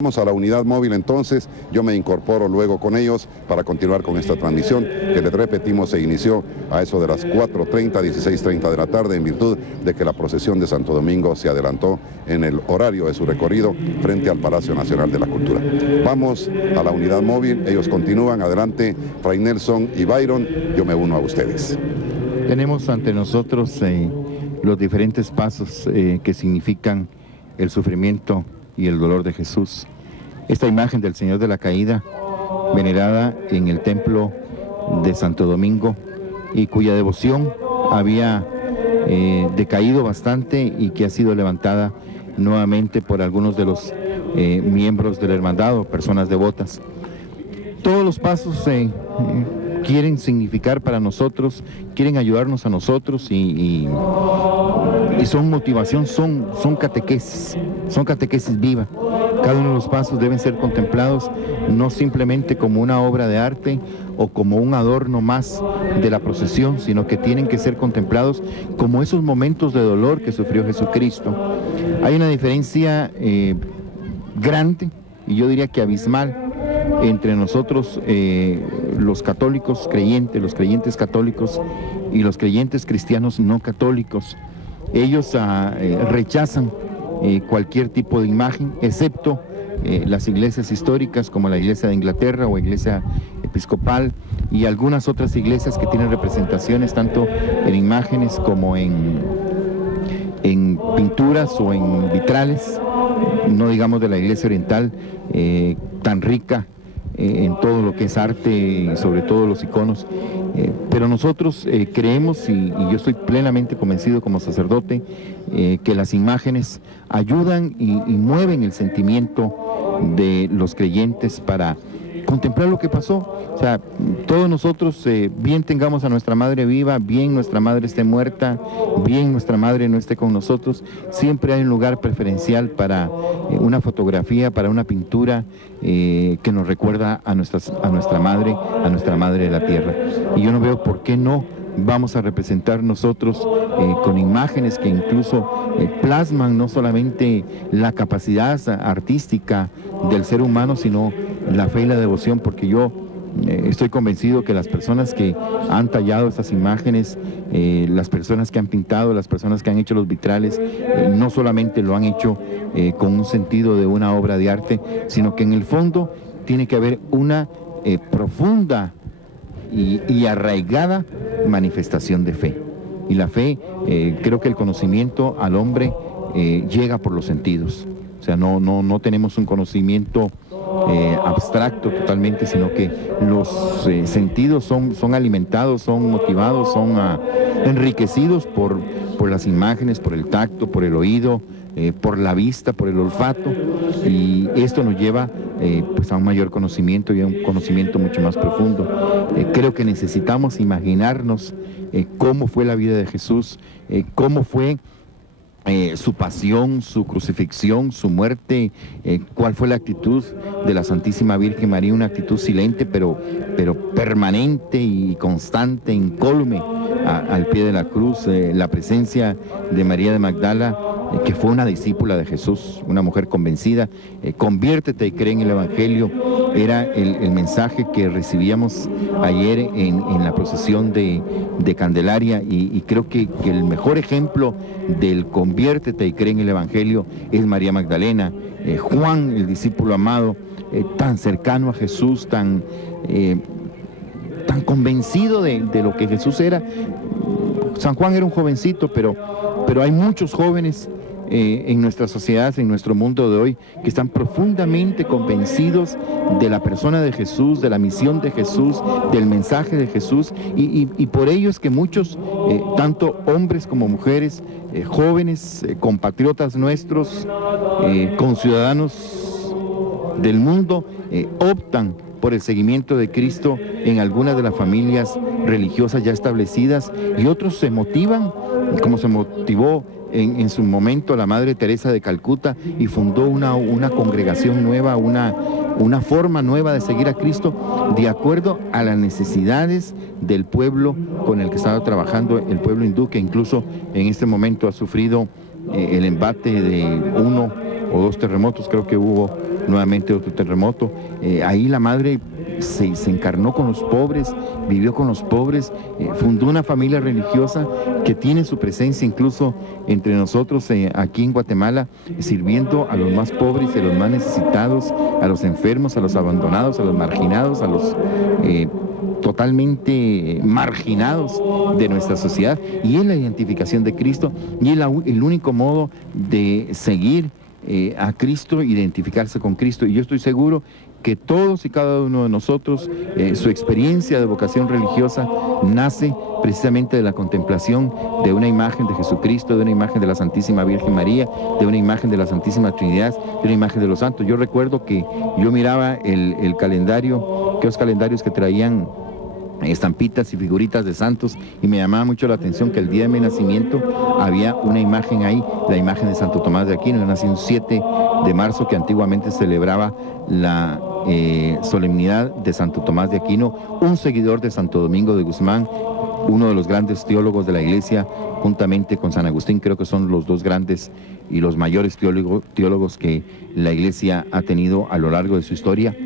Vamos a la unidad móvil entonces, yo me incorporo luego con ellos para continuar con esta transmisión que les repetimos se inició a eso de las 4:30, 16:30 de la tarde en virtud de que la procesión de Santo Domingo se adelantó en el horario de su recorrido frente al Palacio Nacional de la Cultura. Vamos a la unidad móvil, ellos continúan, adelante Fray Nelson y Byron, yo me uno a ustedes. Tenemos ante nosotros los diferentes pasos que significan el sufrimiento y el dolor de Jesús. Esta imagen del Señor de la Caída, venerada en el templo de Santo Domingo y cuya devoción había decaído bastante y que ha sido levantada nuevamente por algunos de los miembros del hermandad o personas devotas. Todos los pasos quieren significar para nosotros, quieren ayudarnos a nosotros y son motivación, son catequesis viva. Cada uno de los pasos deben ser contemplados no simplemente como una obra de arte o como un adorno más de la procesión, sino que tienen que ser contemplados como esos momentos de dolor que sufrió Jesucristo. Hay una diferencia grande, y yo diría que abismal, entre nosotros los católicos creyentes, los creyentes católicos y los creyentes cristianos no católicos. Ellos rechazan cualquier tipo de imagen, excepto las iglesias históricas como la iglesia de Inglaterra o iglesia episcopal y algunas otras iglesias que tienen representaciones tanto en imágenes como en pinturas o en vitrales, no digamos de la iglesia oriental tan rica en todo lo que es arte, sobre todo los iconos, pero nosotros creemos y yo estoy plenamente convencido como sacerdote que las imágenes ayudan y mueven el sentimiento de los creyentes para contemplar lo que pasó. O sea, todos nosotros, bien tengamos a nuestra madre viva, bien nuestra madre esté muerta, bien nuestra madre no esté con nosotros, siempre hay un lugar preferencial para una fotografía, para una pintura que nos recuerda a nuestra madre de la tierra. Y yo no veo por qué no vamos a representar nosotros con imágenes que incluso plasman no solamente la capacidad artística del ser humano, sino la fe y la devoción, porque yo estoy convencido que las personas que han tallado estas imágenes, las personas que han pintado, las personas que han hecho los vitrales, no solamente lo han hecho con un sentido de una obra de arte, sino que en el fondo tiene que haber una profunda y arraigada manifestación de fe. Y la fe, creo que el conocimiento al hombre llega por los sentidos. O sea, no tenemos un conocimiento abstracto totalmente, sino que los sentidos son alimentados, son motivados, son enriquecidos por las imágenes, por el tacto, por el oído, por la vista, por el olfato, y esto nos lleva pues a un mayor conocimiento y a un conocimiento mucho más profundo. Creo que necesitamos imaginarnos cómo fue la vida de Jesús, cómo fue su pasión, su crucifixión, su muerte, cuál fue la actitud de la Santísima Virgen María, una actitud silente pero permanente y constante, incólume al pie de la cruz, la presencia de María de Magdala, que fue una discípula de Jesús, una mujer convencida, conviértete y cree en el Evangelio, era el mensaje que recibíamos ayer en la procesión de Candelaria, y creo que el mejor ejemplo del conviértete y cree en el Evangelio es María Magdalena. Juan, el discípulo amado, tan cercano a Jesús, tan convencido de lo que Jesús era. San Juan era un jovencito, pero hay muchos jóvenes en nuestra sociedad, en nuestro mundo de hoy, que están profundamente convencidos de la persona de Jesús, de la misión de Jesús, del mensaje de Jesús, y por ello es que muchos, tanto hombres como mujeres, jóvenes, compatriotas nuestros, conciudadanos del mundo, optan por el seguimiento de Cristo en algunas de las familias religiosas ya establecidas, y otros se motivan, como se motivó en su momento la Madre Teresa de Calcuta, y fundó una congregación nueva, una forma nueva de seguir a Cristo de acuerdo a las necesidades del pueblo con el que estaba trabajando, el pueblo hindú, que incluso en este momento ha sufrido el embate de 1 o 2 terremotos, creo que hubo nuevamente otro terremoto. Ahí la madre se encarnó con los pobres, vivió con los pobres, fundó una familia religiosa que tiene su presencia incluso entre nosotros aquí en Guatemala, sirviendo a los más pobres, a los más necesitados, a los enfermos, a los abandonados, a los marginados, a los totalmente marginados de nuestra sociedad. Y es la identificación de Cristo y es el único modo de seguir a Cristo, identificarse con Cristo. Y yo estoy seguro que todos y cada uno de nosotros, su experiencia de vocación religiosa nace precisamente de la contemplación de una imagen de Jesucristo, de una imagen de la Santísima Virgen María, de una imagen de la Santísima Trinidad, de una imagen de los santos. Yo recuerdo que yo miraba el calendario, aquellos calendarios que traían estampitas y figuritas de santos, y me llamaba mucho la atención que el día de mi nacimiento había una imagen ahí, la imagen de Santo Tomás de Aquino. Yo nací un 7 de marzo, que antiguamente celebraba la solemnidad de Santo Tomás de Aquino, un seguidor de Santo Domingo de Guzmán, uno de los grandes teólogos de la Iglesia, juntamente con San Agustín. Creo que son los dos grandes y los mayores teólogos que la Iglesia ha tenido a lo largo de su historia,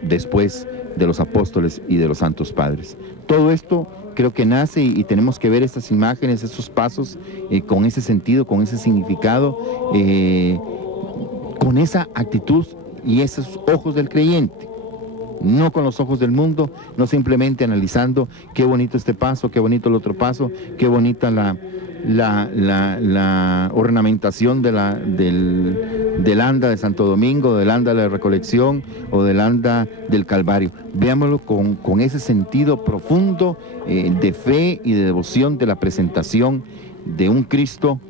después de los apóstoles y de los santos padres. Todo esto creo que nace y tenemos que ver estas imágenes, esos pasos, con ese sentido, con ese significado, con esa actitud y esos ojos del creyente, no con los ojos del mundo, no simplemente analizando qué bonito este paso, qué bonito el otro paso, qué bonita la ornamentación del anda de Santo Domingo, del anda de la Recolección o del anda del Calvario. Veámoslo con ese sentido profundo de fe y de devoción de la presentación de un Cristo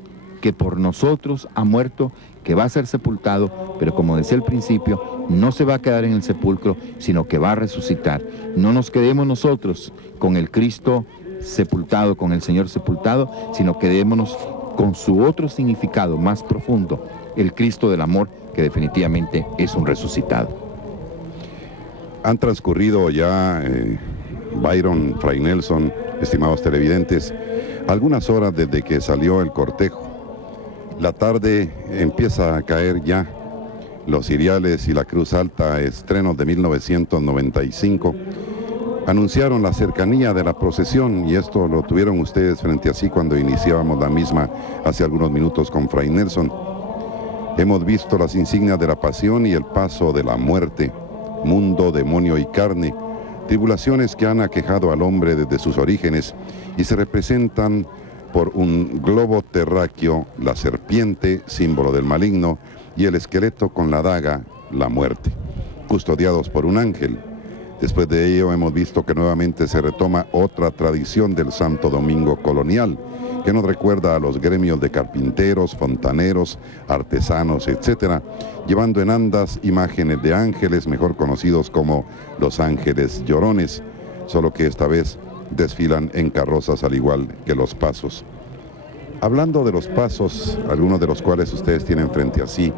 que por nosotros ha muerto, que va a ser sepultado, pero como decía al principio, no se va a quedar en el sepulcro, sino que va a resucitar. No nos quedemos nosotros con el Cristo sepultado, con el Señor sepultado, sino quedémonos con su otro significado más profundo, el Cristo del amor, que definitivamente es un resucitado. Han transcurrido ya, Byron, Fray Nelson, estimados televidentes, algunas horas desde que salió el cortejo. La tarde empieza a caer ya, los ciriales y la Cruz Alta, estrenos de 1995, anunciaron la cercanía de la procesión, y esto lo tuvieron ustedes frente a sí cuando iniciábamos la misma hace algunos minutos con Fray Nelson. Hemos visto las insignias de la pasión y el paso de la muerte, mundo, demonio y carne, tribulaciones que han aquejado al hombre desde sus orígenes y se representan por un globo terráqueo, la serpiente, símbolo del maligno, y el esqueleto con la daga, la muerte, custodiados por un ángel. Después de ello hemos visto que nuevamente se retoma otra tradición del Santo Domingo colonial, que nos recuerda a los gremios de carpinteros, fontaneros, artesanos, etcétera, llevando en andas imágenes de ángeles, mejor conocidos como los ángeles llorones, solo que esta vez desfilan en carrozas al igual que los pasos. Hablando de los pasos, algunos de los cuales ustedes tienen frente a sí,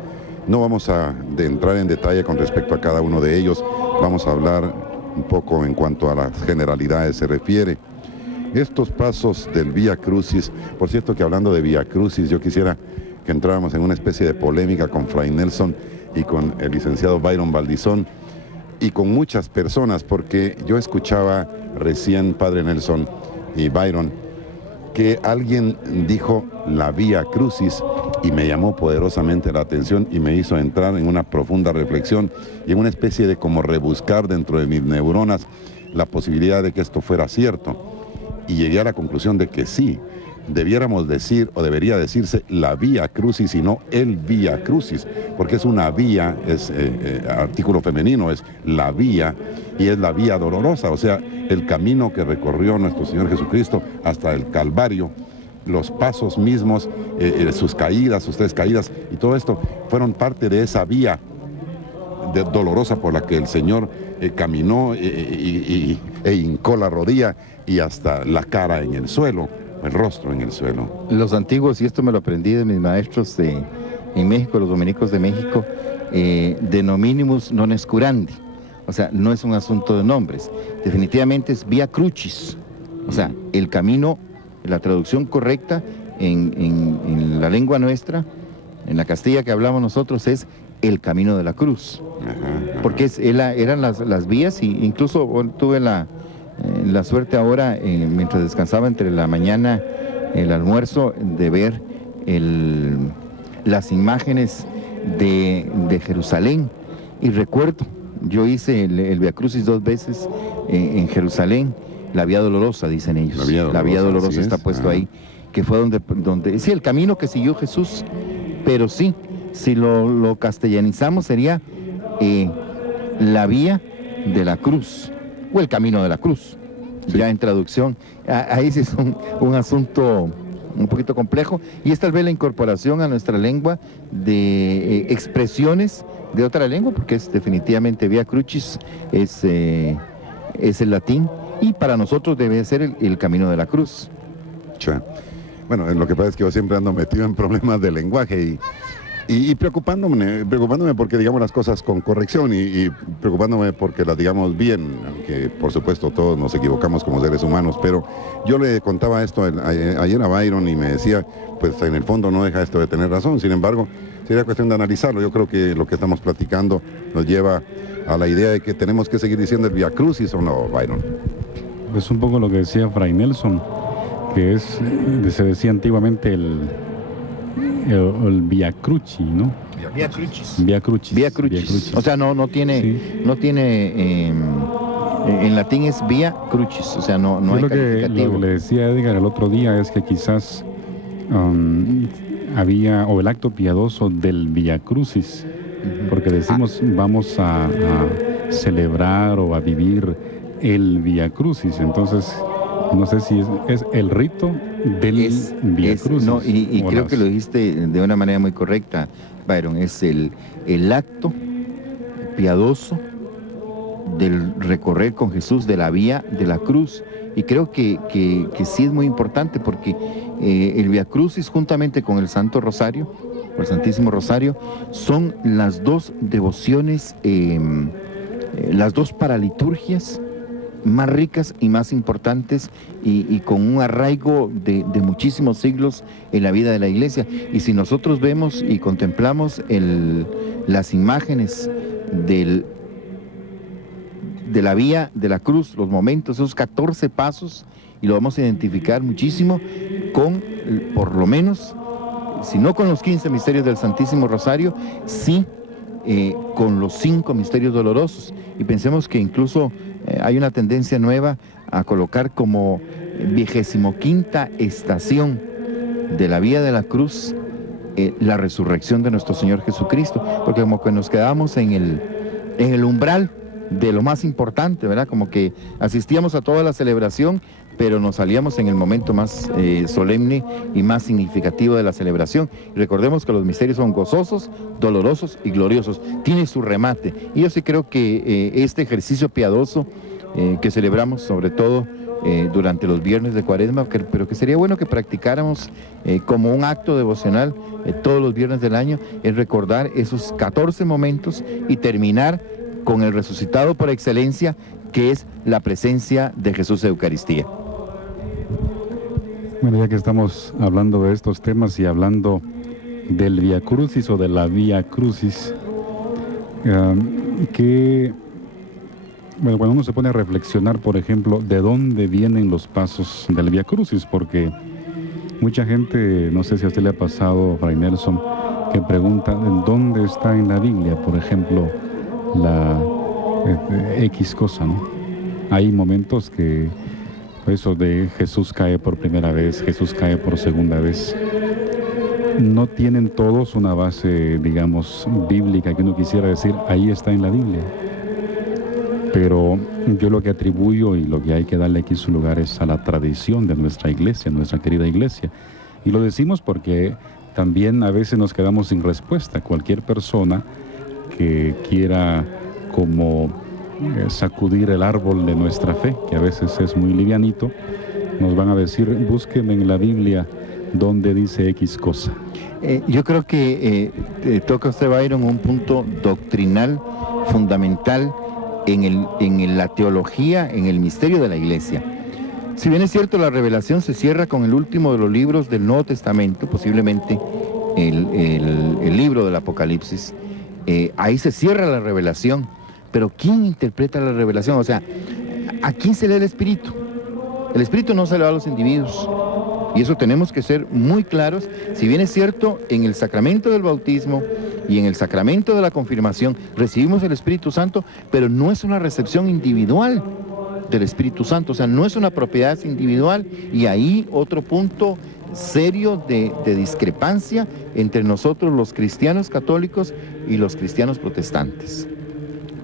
no vamos a entrar en detalle con respecto a cada uno de ellos, vamos a hablar un poco en cuanto a las generalidades se refiere. Estos pasos del Vía Crucis, por cierto que hablando de Vía Crucis, yo quisiera que entráramos en una especie de polémica con Fray Nelson y con el licenciado Byron Valdizón y con muchas personas, porque yo escuchaba recién, Padre Nelson y Byron, que alguien dijo la Vía Crucis y me llamó poderosamente la atención y me hizo entrar en una profunda reflexión y en una especie de como rebuscar dentro de mis neuronas la posibilidad de que esto fuera cierto, y llegué a la conclusión de que sí, debiéramos decir o debería decirse la Vía Crucis y no el Vía Crucis, porque es una vía, es artículo femenino, es la vía, y es la vía dolorosa, o sea, el camino que recorrió nuestro Señor Jesucristo hasta el Calvario, los pasos mismos, sus caídas, sus 3 caídas, y todo esto fueron parte de esa vía dolorosa por la que el Señor caminó e hincó la rodilla y hasta la cara en el suelo, el rostro en el suelo. Los antiguos, y esto me lo aprendí de mis maestros en México, los dominicos de México, de nominimus non est curandi, o sea, no es un asunto de nombres, definitivamente es Vía Crucis, o sea, el camino, la traducción correcta en la lengua nuestra, en la Castilla que hablamos nosotros, es el camino de la cruz. Porque eran las vías, y incluso tuve la suerte ahora, mientras descansaba entre la mañana, el almuerzo, de ver las imágenes de Jerusalén. Y recuerdo, yo hice el Via Crucis 2 veces en Jerusalén, la Vía Dolorosa, dicen ellos. La Vía Dolorosa está puesto ahí, que fue donde sí, el camino que siguió Jesús, pero sí, si lo castellanizamos sería la vía de la cruz, o el camino de la cruz, ya en traducción. Ahí sí es un asunto un poquito complejo, y es tal vez la incorporación a nuestra lengua de expresiones de otra lengua, porque es definitivamente Via Crucis, es el latín, y para nosotros debe ser el camino de la cruz. Bueno, lo que pasa es que yo siempre ando metido en problemas de lenguaje y preocupándome porque digamos las cosas con corrección y preocupándome porque las digamos bien, aunque por supuesto todos nos equivocamos como seres humanos, pero yo le contaba esto ayer a Byron y me decía, pues en el fondo no deja esto de tener razón. Sin embargo, sería cuestión de analizarlo. Yo creo que lo que estamos platicando nos lleva a la idea de que tenemos que seguir diciendo el Via Crucis, ¿o no, Byron? Es un poco lo que decía Fray Nelson, que se decía antiguamente el Via Crucis, ¿no? Via Crucis. Via Crucis. Via Crucis. O sea, no tiene en latín es Via Crucis, o sea, no hay calificativo. Lo que le decía Edgar el otro día es que quizás había, o el acto piadoso del Via Crucis, porque decimos vamos a celebrar o a vivir el Via Crucis, entonces no sé si es el rito del Via Crucis. No, y creo que lo dijiste de una manera muy correcta, Byron. Es el acto piadoso del recorrer con Jesús de la vía de la cruz. Y creo que sí es muy importante, porque el Via Crucis, juntamente con el Santo Rosario, o el Santísimo Rosario, son las dos devociones, las dos paraliturgias más ricas y más importantes, y con un arraigo de muchísimos siglos en la vida de la Iglesia. Y si nosotros vemos y contemplamos las imágenes de la vía de la cruz, los momentos, esos 14 pasos, y lo vamos a identificar muchísimo con, por lo menos, si no con los 15 misterios del Santísimo Rosario, sí con los 5 misterios dolorosos. Y pensemos que incluso hay una tendencia nueva a colocar como 25ª estación de la vía de la cruz la resurrección de nuestro Señor Jesucristo, porque como que nos quedamos en el umbral de lo más importante, ¿verdad? Como que asistíamos a toda la celebración, pero nos salíamos en el momento más solemne y más significativo de la celebración. Y recordemos que los misterios son gozosos, dolorosos y gloriosos. Tiene su remate. Y yo sí creo que este ejercicio piadoso que celebramos, sobre todo durante los viernes de Cuaresma, pero que sería bueno que practicáramos como un acto devocional todos los viernes del año, es recordar esos 14 momentos y terminar con el resucitado por excelencia, que es la presencia de Jesús en Eucaristía. Bueno, ya que estamos hablando de estos temas y hablando del Via Crucis o de la Via Crucis, cuando uno se pone a reflexionar, por ejemplo, de dónde vienen los pasos del Via Crucis, porque mucha gente, no sé si a usted le ha pasado, Fray Nelson, que pregunta dónde está en la Biblia, por ejemplo, la X cosa, ¿no? Hay momentos que eso de Jesús cae por primera vez, Jesús cae por segunda vez, no tienen todos una base, digamos, bíblica, que uno quisiera decir, ahí está en la Biblia. Pero yo lo que atribuyo y lo que hay que darle aquí su lugar es a la tradición de nuestra iglesia, nuestra querida iglesia. Y lo decimos porque también a veces nos quedamos sin respuesta. Cualquier persona que quiera como sacudir el árbol de nuestra fe, que a veces es muy livianito, nos van a decir, búsqueme en la Biblia donde dice X cosa. Yo creo que toca usted, Byron, un punto doctrinal fundamental en la teología, en el misterio de la Iglesia. Si bien es cierto, la revelación se cierra con el último de los libros del Nuevo Testamento, posiblemente el libro del Apocalipsis, ahí se cierra la revelación. Pero ¿quién interpreta la revelación? O sea, ¿a quién se lee el Espíritu? El Espíritu no se le da a los individuos. Y eso tenemos que ser muy claros. Si bien es cierto, en el sacramento del bautismo y en el sacramento de la confirmación recibimos el Espíritu Santo, pero no es una recepción individual del Espíritu Santo, o sea, no es una propiedad individual. Y ahí otro punto serio de discrepancia entre nosotros los cristianos católicos y los cristianos protestantes.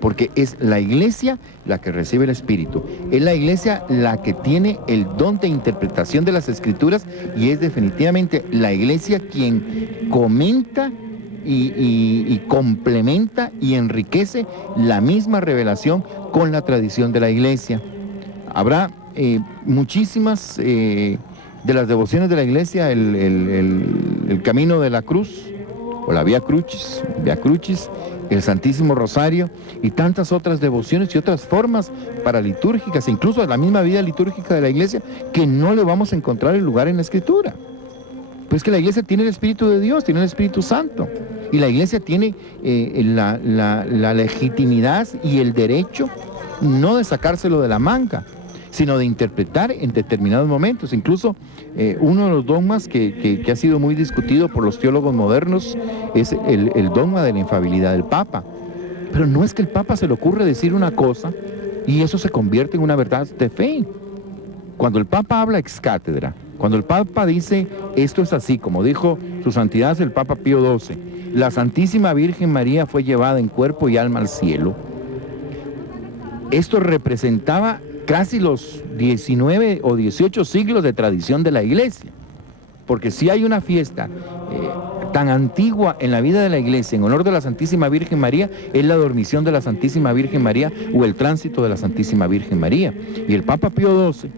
Porque es la Iglesia la que recibe el Espíritu, es la Iglesia la que tiene el don de interpretación de las Escrituras, y es definitivamente la Iglesia quien comenta y complementa y enriquece la misma revelación con la tradición de la Iglesia. Habrá muchísimas de las devociones de la Iglesia, el Camino de la Cruz, o la Vía Crucis, el Santísimo Rosario y tantas otras devociones y otras formas paralitúrgicas, incluso la misma vida litúrgica de la Iglesia, que no le vamos a encontrar el lugar en la Escritura. Pues que la Iglesia tiene el Espíritu de Dios, tiene el Espíritu Santo, y la Iglesia tiene la legitimidad y el derecho no de sacárselo de la manga, sino de interpretar en determinados momentos. Incluso uno de los dogmas que ha sido muy discutido por los teólogos modernos es el dogma de la infalibilidad del Papa. Pero no es que el Papa se le ocurre decir una cosa y eso se convierte en una verdad de fe. Cuando el Papa habla ex cátedra, cuando el Papa dice esto es así, como dijo su santidad el Papa Pío XII, la Santísima Virgen María fue llevada en cuerpo y alma al cielo, esto representaba casi los 19 o 18 siglos de tradición de la Iglesia. Porque si hay una fiesta tan antigua en la vida de la Iglesia en honor de la Santísima Virgen María, es la dormición de la Santísima Virgen María o el tránsito de la Santísima Virgen María. Y el Papa Pío XII,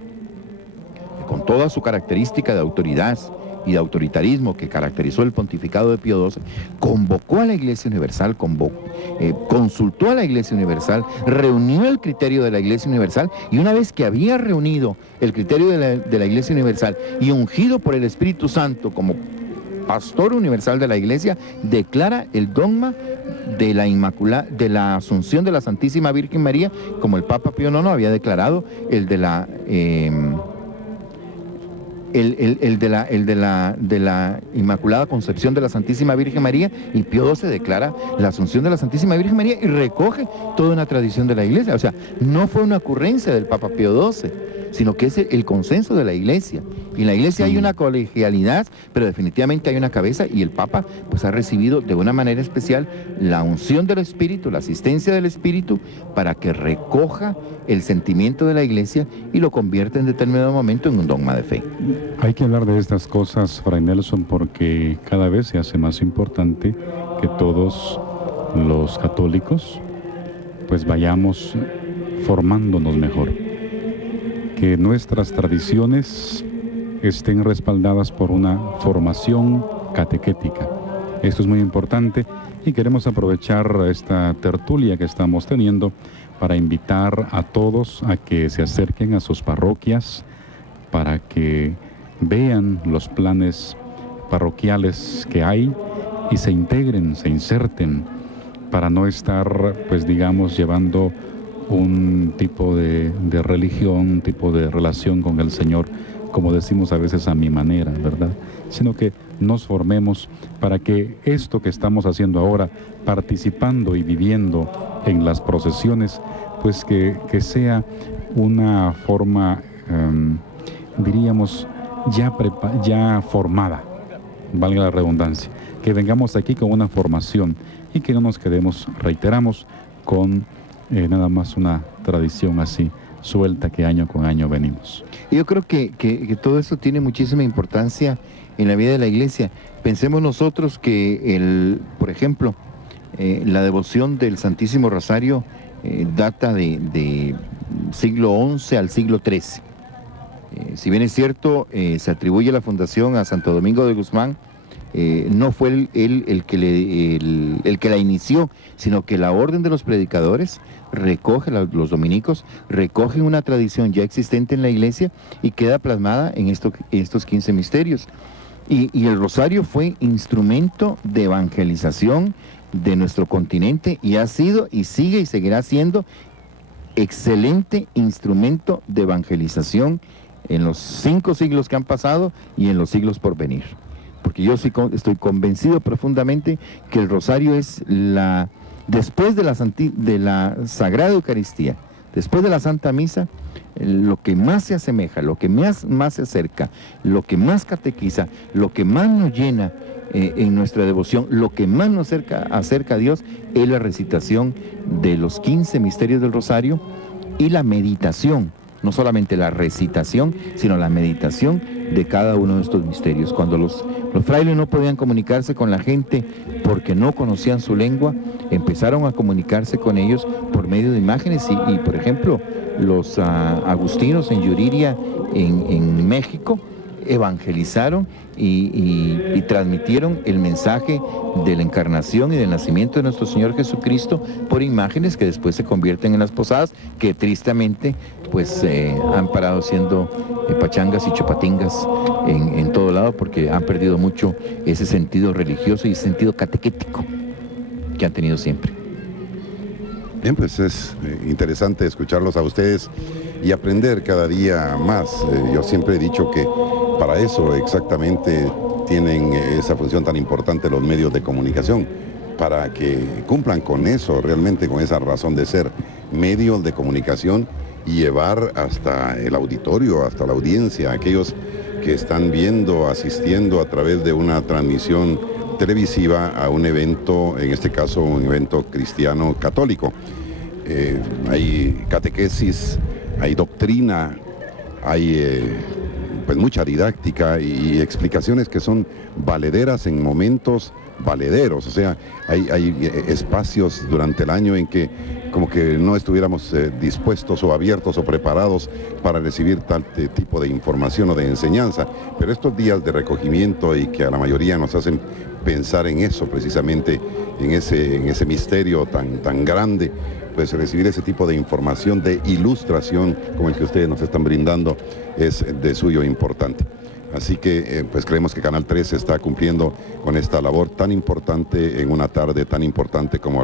con toda su característica de autoridad y de autoritarismo que caracterizó el pontificado de Pío XII, convocó a la Iglesia Universal, consultó a la Iglesia Universal, reunió el criterio de la Iglesia Universal, y una vez que había reunido el criterio de la Iglesia Universal y ungido por el Espíritu Santo como pastor universal de la Iglesia, declara el dogma de la Asunción de la Santísima Virgen María, como el Papa Pío IX había declarado el de la Inmaculada Concepción de la Santísima Virgen María, y Pío XII declara la Asunción de la Santísima Virgen María y recoge toda una tradición de la Iglesia. O sea, no fue una ocurrencia del Papa Pío XII, sino que es el consenso de la Iglesia. Y en la Iglesia hay una colegialidad, pero definitivamente hay una cabeza, y el Papa pues ha recibido de una manera especial la unción del Espíritu, la asistencia del Espíritu, para que recoja el sentimiento de la Iglesia y lo convierta en determinado momento en un dogma de fe. Hay que hablar de estas cosas, Fray Nelson, porque cada vez se hace más importante que todos los católicos pues vayamos formándonos mejor, que nuestras tradiciones estén respaldadas por una formación catequética. Esto es muy importante y queremos aprovechar esta tertulia que estamos teniendo para invitar a todos a que se acerquen a sus parroquias, para que vean los planes parroquiales que hay y se integren, se inserten, para no estar, pues digamos, llevando un tipo de religión, un tipo de relación con el Señor, como decimos a veces a mi manera, ¿verdad? Sino que nos formemos para que esto que estamos haciendo ahora, participando y viviendo en las procesiones, pues que sea una forma, diríamos, ya formada, valga la redundancia, que vengamos aquí con una formación y que no nos quedemos, reiteramos, con nada más una tradición así suelta que año con año venimos. Yo creo que todo esto tiene muchísima importancia en la vida de la Iglesia. Pensemos nosotros que, por ejemplo, la devoción del Santísimo Rosario data de siglo XI al siglo XIII. Si bien es cierto, se atribuye la fundación a Santo Domingo de Guzmán, no fue él el que la inició, sino que la Orden de los Predicadores recoge, los dominicos recogen una tradición ya existente en la Iglesia y queda plasmada en estos 15 misterios. Y el rosario fue instrumento de evangelización de nuestro continente y ha sido y sigue y seguirá siendo excelente instrumento de evangelización en los 5 siglos que han pasado y en los siglos por venir. Porque yo estoy convencido profundamente que el rosario es después de la Sagrada Eucaristía, después de la Santa Misa, lo que más se asemeja, lo que más se acerca, lo que más catequiza, lo que más nos llena en nuestra devoción, lo que más nos acerca a Dios es la recitación de los 15 misterios del rosario y la meditación, no solamente la recitación, sino la meditación de cada uno de estos misterios. Cuando los frailes no podían comunicarse con la gente porque no conocían su lengua, empezaron a comunicarse con ellos por medio de imágenes y por ejemplo, los agustinos en Yuriria, en México, evangelizaron y transmitieron el mensaje de la encarnación y del nacimiento de nuestro Señor Jesucristo por imágenes que después se convierten en las posadas, que tristemente pues han parado siendo pachangas y chupatingas en todo lado, porque han perdido mucho ese sentido religioso y ese sentido catequético que han tenido siempre. Bien, pues es interesante escucharlos a ustedes y aprender cada día más. Yo siempre he dicho que para eso exactamente tienen esa función tan importante los medios de comunicación, para que cumplan con eso, realmente con esa razón de ser, medios de comunicación, y llevar hasta el auditorio, hasta la audiencia, aquellos que están viendo, asistiendo a través de una transmisión televisiva a un evento, en este caso un evento cristiano católico. Hay catequesis, hay doctrina, hay pues mucha didáctica y explicaciones que son valederas en momentos valederos. O sea, hay espacios durante el año en que como que no estuviéramos dispuestos o abiertos o preparados para recibir tal tipo de información o de enseñanza, pero estos días de recogimiento y que a la mayoría nos hacen pensar en eso, precisamente en ese misterio tan grande, pues recibir ese tipo de información, de ilustración como el que ustedes nos están brindando, es de suyo importante. Así que pues creemos que Canal 3 está cumpliendo con esta labor tan importante en una tarde tan importante como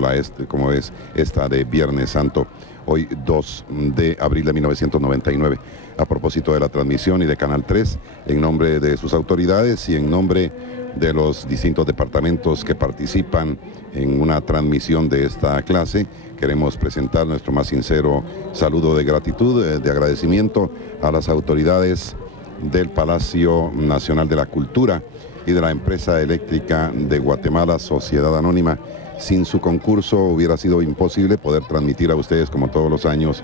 es esta de Viernes Santo, hoy 2 de abril de 1999. A propósito de la transmisión y de Canal 3, en nombre de sus autoridades y en nombre de los distintos departamentos que participan en una transmisión de esta clase, queremos presentar nuestro más sincero saludo de gratitud, de agradecimiento a las autoridades del Palacio Nacional de la Cultura y de la Empresa Eléctrica de Guatemala, Sociedad Anónima. Sin su concurso hubiera sido imposible poder transmitir a ustedes, como todos los años,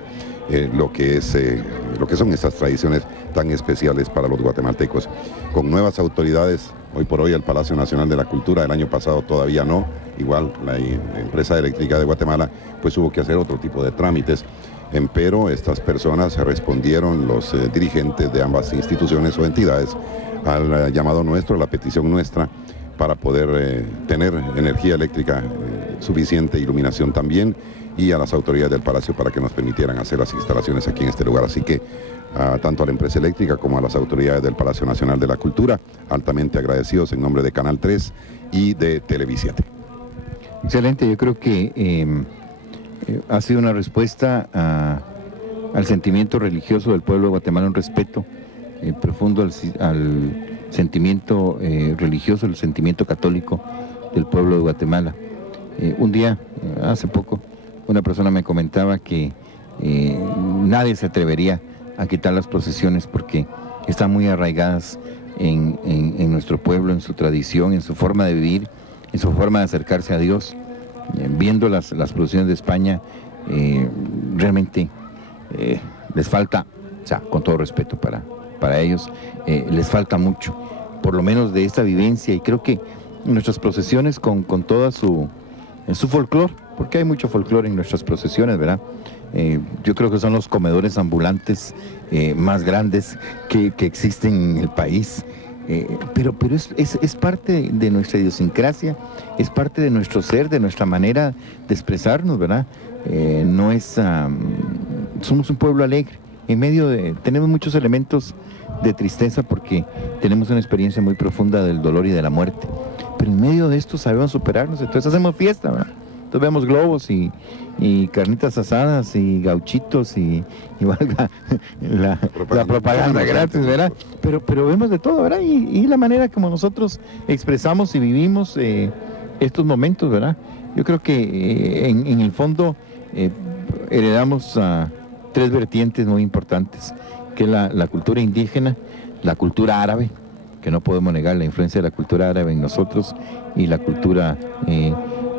lo que son estas tradiciones tan especiales para los guatemaltecos. Con nuevas autoridades, hoy por hoy el Palacio Nacional de la Cultura, el año pasado todavía no, igual la Empresa Eléctrica de Guatemala, pues hubo que hacer otro tipo de trámites. Empero estas personas respondieron, los dirigentes de ambas instituciones o entidades, al llamado nuestro, a la petición nuestra, para poder tener energía eléctrica suficiente, iluminación también, y a las autoridades del Palacio para que nos permitieran hacer las instalaciones aquí en este lugar. Así que tanto a la empresa eléctrica como a las autoridades del Palacio Nacional de la Cultura, altamente agradecidos en nombre de Canal 3 y de Televisiete. Excelente, yo creo que ha sido una respuesta al sentimiento religioso del pueblo de Guatemala, un respeto profundo al sentimiento religioso, el sentimiento católico del pueblo de Guatemala. Un día, hace poco, una persona me comentaba que nadie se atrevería a quitar las procesiones porque están muy arraigadas en nuestro pueblo, en su tradición, en su forma de vivir, en su forma de acercarse a Dios. Viendo las procesiones de España, realmente les falta, o sea, con todo respeto para ellos, les falta mucho, por lo menos de esta vivencia, y creo que nuestras procesiones con toda su folclore, porque hay mucho folclore en nuestras procesiones, ¿verdad? Yo creo que son los comedores ambulantes más grandes que existen en el país. Pero es parte de nuestra idiosincrasia, es parte de nuestro ser, de nuestra manera de expresarnos, ¿verdad? Somos un pueblo alegre, tenemos muchos elementos de tristeza porque tenemos una experiencia muy profunda del dolor y de la muerte, pero en medio de esto sabemos superarnos, entonces hacemos fiesta, ¿verdad? Entonces vemos globos y carnitas asadas y gauchitos y valga la propaganda gratis, ¿verdad? Pero vemos de todo, ¿verdad? Y la manera como nosotros expresamos y vivimos estos momentos, ¿verdad? Yo creo que en el fondo heredamos tres vertientes muy importantes, que es la cultura indígena, la cultura árabe, que no podemos negar la influencia de la cultura árabe en nosotros, y la cultura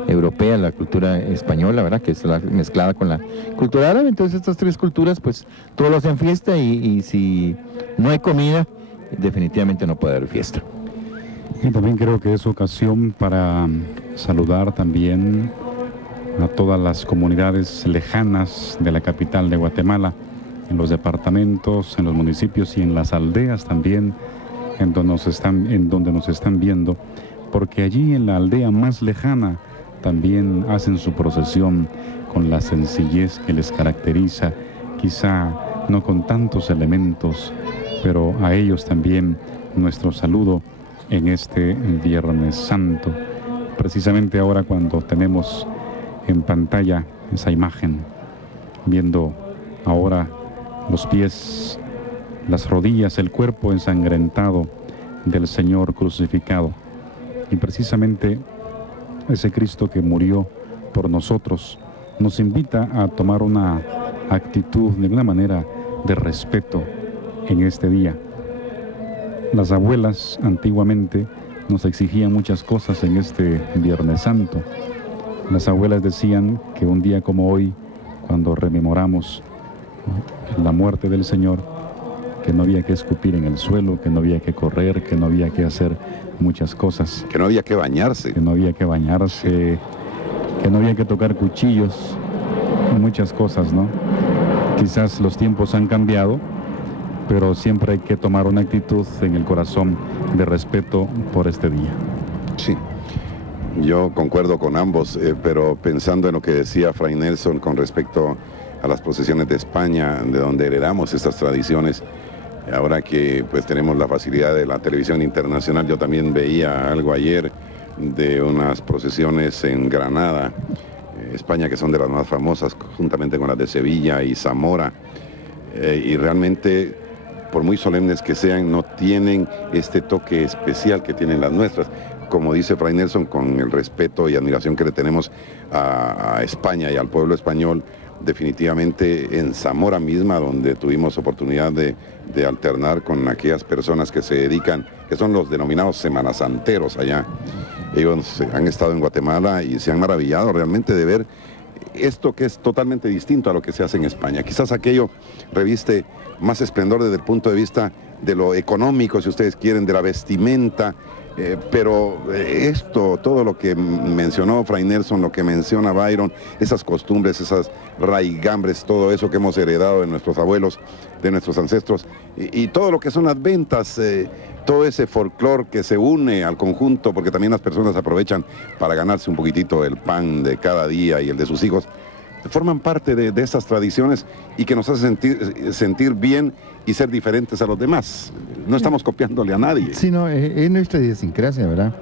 europea, la cultura española, ¿verdad? Que es mezclada con la cultura árabe. Entonces estas tres culturas, pues, todos lo hacen fiesta y si no hay comida, definitivamente no puede haber fiesta. Y también creo que es ocasión para saludar también a todas las comunidades lejanas de la capital de Guatemala, en los departamentos, en los municipios y en las aldeas también, en donde nos están viendo, porque allí en la aldea más lejana también hacen su procesión con la sencillez que les caracteriza, quizá no con tantos elementos, pero a ellos también nuestro saludo en este Viernes Santo. Precisamente ahora, cuando tenemos en pantalla esa imagen, viendo ahora los pies, las rodillas, el cuerpo ensangrentado del Señor crucificado, y precisamente ese Cristo que murió por nosotros nos invita a tomar una actitud de una manera de respeto en este día. Las abuelas antiguamente nos exigían muchas cosas en este Viernes Santo. Las abuelas decían que un día como hoy, cuando rememoramos la muerte del Señor, que no había que escupir en el suelo, que no había que correr, que no había que hacer muchas cosas. Que no había que bañarse. Que no había que bañarse, que no había que tocar cuchillos, muchas cosas, ¿no? Quizás los tiempos han cambiado, pero siempre hay que tomar una actitud en el corazón de respeto por este día. Sí, yo concuerdo con ambos, pero pensando en lo que decía Fray Nelson con respecto a las procesiones de España, de donde heredamos estas tradiciones, ahora que pues tenemos la facilidad de la televisión internacional, yo también veía algo ayer de unas procesiones en Granada, España, que son de las más famosas, juntamente con las de Sevilla y Zamora, y realmente, por muy solemnes que sean, no tienen este toque especial que tienen las nuestras. Como dice Fray Nelson, con el respeto y admiración que le tenemos a España y al pueblo español, definitivamente en Zamora misma, donde tuvimos oportunidad de alternar con aquellas personas que se dedican, que son los denominados semanasanteros allá. Ellos han estado en Guatemala y se han maravillado realmente de ver esto que es totalmente distinto a lo que se hace en España. Quizás aquello reviste más esplendor desde el punto de vista de lo económico, si ustedes quieren, de la vestimenta, pero esto, todo lo que mencionó Fray Nelson, lo que menciona Byron, esas costumbres, esas raigambres, todo eso que hemos heredado de nuestros abuelos, de nuestros ancestros, y todo lo que son las ventas, todo ese folclore que se une al conjunto, porque también las personas aprovechan para ganarse un poquitito el pan de cada día y el de sus hijos, forman parte de estas tradiciones y que nos hace sentir bien y ser diferentes a los demás. No estamos copiándole a nadie. Sí, no, es nuestra idiosincrasia, ¿verdad?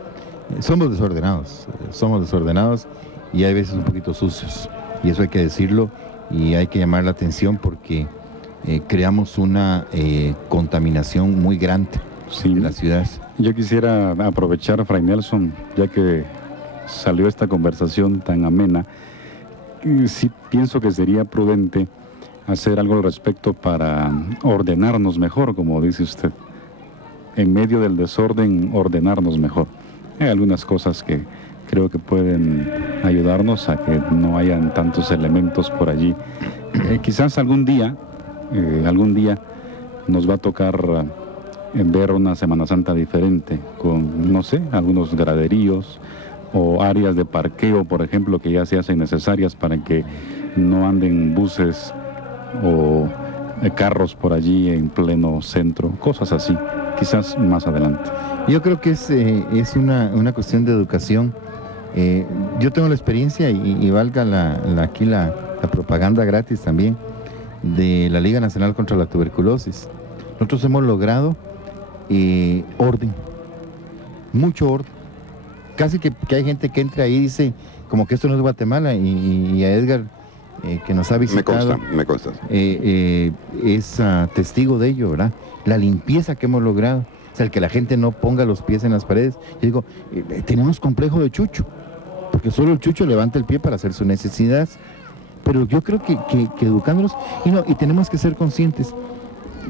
Somos desordenados y hay veces un poquito sucios, y eso hay que decirlo y hay que llamar la atención porque creamos una contaminación muy grande de las ciudades. Yo quisiera aprovechar, Fray Nelson, ya que salió esta conversación tan amena, sí pienso que sería prudente hacer algo al respecto para ordenarnos mejor, como dice usted. En medio del desorden, ordenarnos mejor. Hay algunas cosas que creo que pueden ayudarnos a que no hayan tantos elementos por allí. Quizás algún día nos va a tocar ver una Semana Santa diferente, con, no sé, algunos graderíos o áreas de parqueo, por ejemplo, que ya se hacen necesarias para que no anden buses o carros por allí en pleno centro, cosas así, quizás más adelante. Yo creo que es una cuestión de educación. Yo tengo la experiencia y valga aquí la propaganda gratis también de la Liga Nacional contra la Tuberculosis. Nosotros hemos logrado orden, mucho orden. casi que hay gente que entra ahí y dice como que esto no es Guatemala, y a Edgar, que nos ha visitado, me consta. Es testigo de ello, ¿verdad? La limpieza que hemos logrado, o sea, el que la gente no ponga los pies en las paredes. Yo digo, tenemos complejo de chucho, porque solo el chucho levanta el pie para hacer sus necesidades, pero yo creo que educándolos, y tenemos que ser conscientes,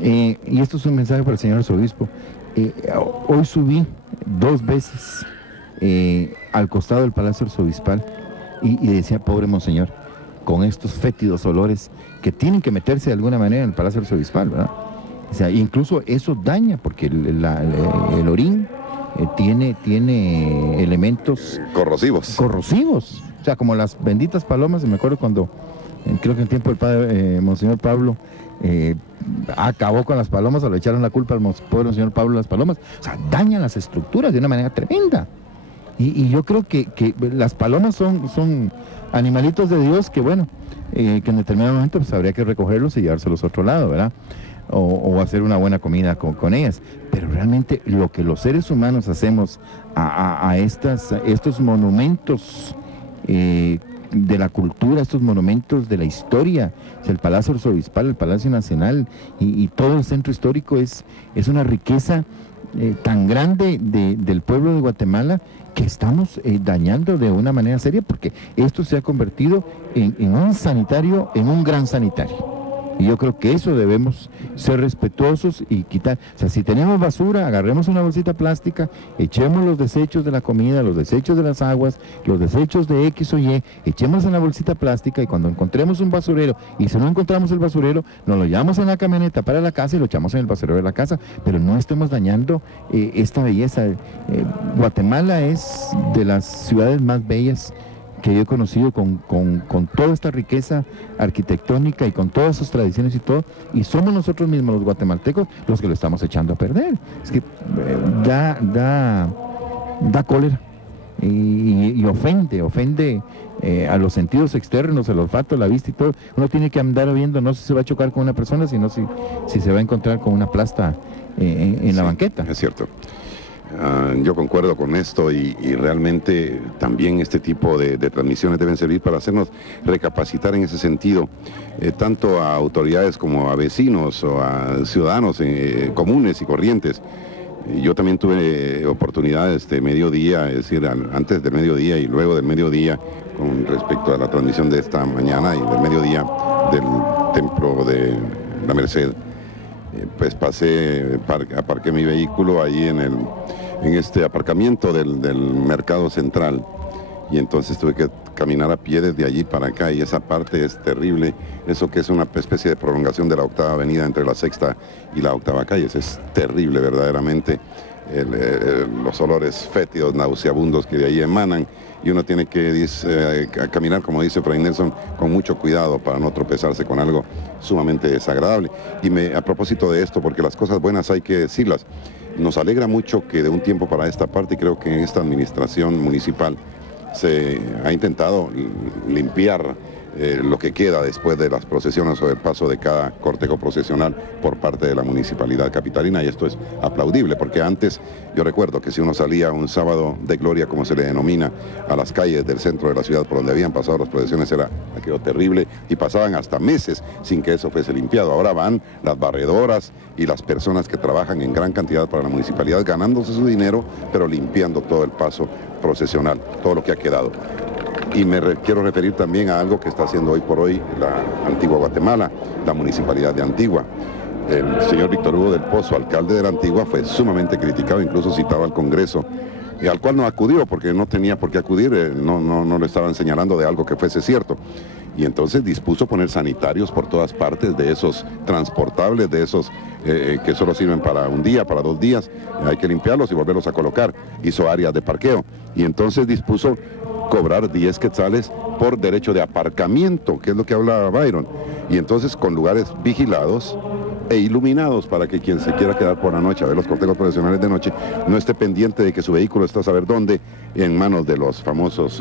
y esto es un mensaje para el señor arzobispo. Hoy subí 2 veces al costado del Palacio Arzobispal y decía, pobre monseñor, con estos fétidos olores que tienen que meterse de alguna manera en el Palacio Arzobispal, ¿verdad? O sea, incluso eso daña, porque el orín tiene elementos corrosivos. O sea, como las benditas palomas. Me acuerdo cuando, creo que en el tiempo del padre monseñor Pablo, acabó con las palomas, o le echaron la culpa al pobre monseñor Pablo las palomas. O sea, dañan las estructuras de una manera tremenda. Y yo creo que las palomas son animalitos de Dios que, bueno, que en determinado momento pues habría que recogerlos y llevárselos a otro lado, ¿verdad? O hacer una buena comida con ellas. Pero realmente lo que los seres humanos hacemos a estos monumentos de la cultura, estos monumentos de la historia, o sea, el Palacio Arzobispal, el Palacio Nacional y todo el centro histórico es una riqueza tan grande del pueblo de Guatemala, que estamos dañando de una manera seria, porque esto se ha convertido en un sanitario, en un gran sanitario. Y yo creo que eso debemos ser respetuosos y quitar. O sea, si tenemos basura, agarremos una bolsita plástica, echemos los desechos de la comida, los desechos de las aguas, los desechos de X o Y, echemos en la bolsita plástica, y cuando encontremos un basurero, y si no encontramos el basurero, nos lo llevamos en la camioneta para la casa y lo echamos en el basurero de la casa, pero no estemos dañando esta belleza. Guatemala es de las ciudades más bellas que yo he conocido, con toda esta riqueza arquitectónica y con todas sus tradiciones y todo, y somos nosotros mismos los guatemaltecos los que lo estamos echando a perder. Es que da cólera y ofende a los sentidos externos, el olfato, la vista y todo. Uno tiene que andar viendo, no si se va a chocar con una persona, sino si se va a encontrar con una plasta en la banqueta. Es cierto. Yo concuerdo con esto, y realmente también este tipo de transmisiones deben servir para hacernos recapacitar en ese sentido, tanto a autoridades como a vecinos o a ciudadanos comunes y corrientes. Yo también tuve oportunidades de mediodía, es decir, antes del mediodía y luego del mediodía, con respecto a la transmisión de esta mañana y del mediodía del Templo de la Merced. Pues aparqué mi vehículo ahí en este aparcamiento del mercado central, y entonces tuve que caminar a pie desde allí para acá, y esa parte es terrible, eso que es una especie de prolongación de la 8ª avenida entre la 6ª y la 8ª calle. Es terrible verdaderamente, los olores fétidos, nauseabundos que de ahí emanan, y uno tiene que caminar, como dice Fray Nelson, con mucho cuidado para no tropezarse con algo sumamente desagradable. Y a propósito de esto, porque las cosas buenas hay que decirlas, nos alegra mucho que de un tiempo para esta parte, y creo que en esta administración municipal se ha intentado limpiar lo que queda después de las procesiones o del paso de cada cortejo procesional por parte de la municipalidad capitalina, y esto es aplaudible, porque antes yo recuerdo que si uno salía un sábado de gloria, como se le denomina, a las calles del centro de la ciudad por donde habían pasado las procesiones, era aquello terrible, y pasaban hasta meses sin que eso fuese limpiado. Ahora van las barredoras y las personas que trabajan en gran cantidad para la municipalidad, ganándose su dinero, pero limpiando todo el paso procesional, todo lo que ha quedado. Y quiero referir también a algo que está haciendo hoy por hoy la Antigua Guatemala, la Municipalidad de Antigua. El señor Víctor Hugo del Pozo, alcalde de la Antigua, fue sumamente criticado, incluso citado al Congreso, y al cual no acudió porque no tenía por qué acudir, no le estaban señalando de algo que fuese cierto. Y entonces dispuso poner sanitarios por todas partes, de esos transportables, de esos que solo sirven para un día, para 2 días, hay que limpiarlos y volverlos a colocar. Hizo áreas de parqueo, y entonces dispuso cobrar 10 quetzales por derecho de aparcamiento, que es lo que habla Byron, y entonces con lugares vigilados e iluminados para que quien se quiera quedar por la noche a ver los cortejos profesionales de noche no esté pendiente de que su vehículo está a saber dónde, en manos de los famosos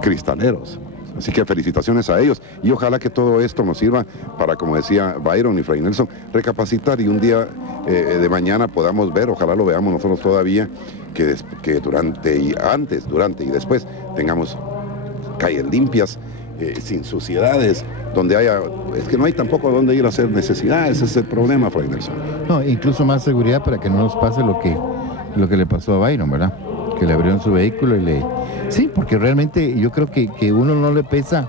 cristaleros. Así que felicitaciones a ellos y ojalá que todo esto nos sirva para, como decía Byron y Fray Nelson, recapacitar y un día de mañana podamos ver, ojalá lo veamos nosotros todavía, que durante y después tengamos calles limpias, sin suciedades, donde haya, es que no hay tampoco donde ir a hacer necesidades, ese es el problema, Fray Nelson. No, incluso más seguridad para que no nos pase lo que le pasó a Byron, ¿verdad? Que le abrieron su vehículo y le... Sí, porque realmente yo creo que uno no le pesa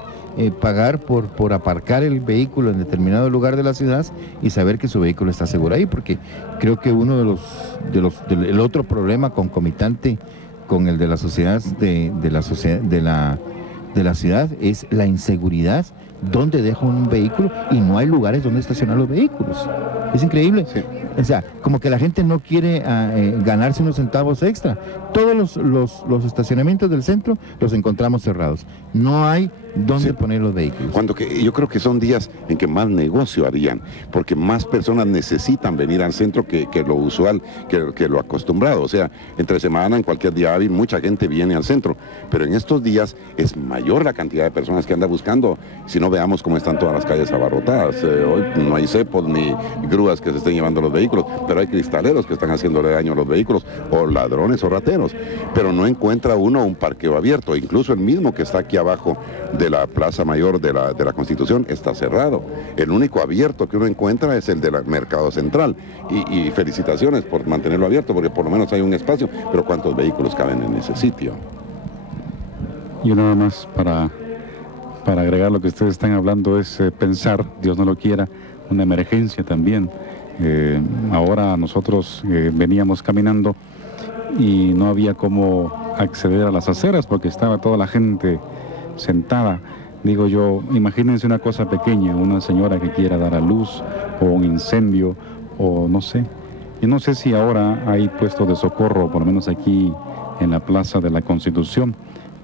pagar por aparcar el vehículo en determinado lugar de la ciudad y saber que su vehículo está seguro ahí, porque creo que uno del otro problema concomitante con el de la sociedad de la ciudad es la inseguridad. ¿Dónde deja un vehículo? Y no hay lugares donde estacionar los vehículos. Es increíble. Sí. O sea, como que la gente no quiere ganarse unos centavos extra. Todos los estacionamientos del centro los encontramos cerrados. No hay dónde poner los vehículos. Yo creo que son días en que más negocio harían, porque más personas necesitan venir al centro que lo usual, que lo acostumbrado. O sea, entre semana, en cualquier día hábil, mucha gente viene al centro, pero en estos días es mayor la cantidad de personas que anda buscando. Si no, veamos cómo están todas las calles abarrotadas. Hoy no hay cepos ni grúas que se estén llevando los vehículos, pero hay cristaleros que están haciéndole daño a los vehículos, o ladrones o rateros, pero no encuentra uno un parqueo abierto. Incluso el mismo que está aquí abajo de la Plaza Mayor de la Constitución está cerrado. El único abierto que uno encuentra es el del Mercado Central, y felicitaciones por mantenerlo abierto, porque por lo menos hay un espacio, pero ¿cuántos vehículos caben en ese sitio? Yo nada más para agregar lo que ustedes están hablando es pensar, Dios no lo quiera, una emergencia también. Ahora nosotros veníamos caminando y no había cómo acceder a las aceras porque estaba toda la gente sentada. Digo yo, imagínense una cosa pequeña, una señora que quiera dar a luz, o un incendio, o no sé. Yo no sé si ahora hay puestos de socorro, por lo menos aquí en la Plaza de la Constitución,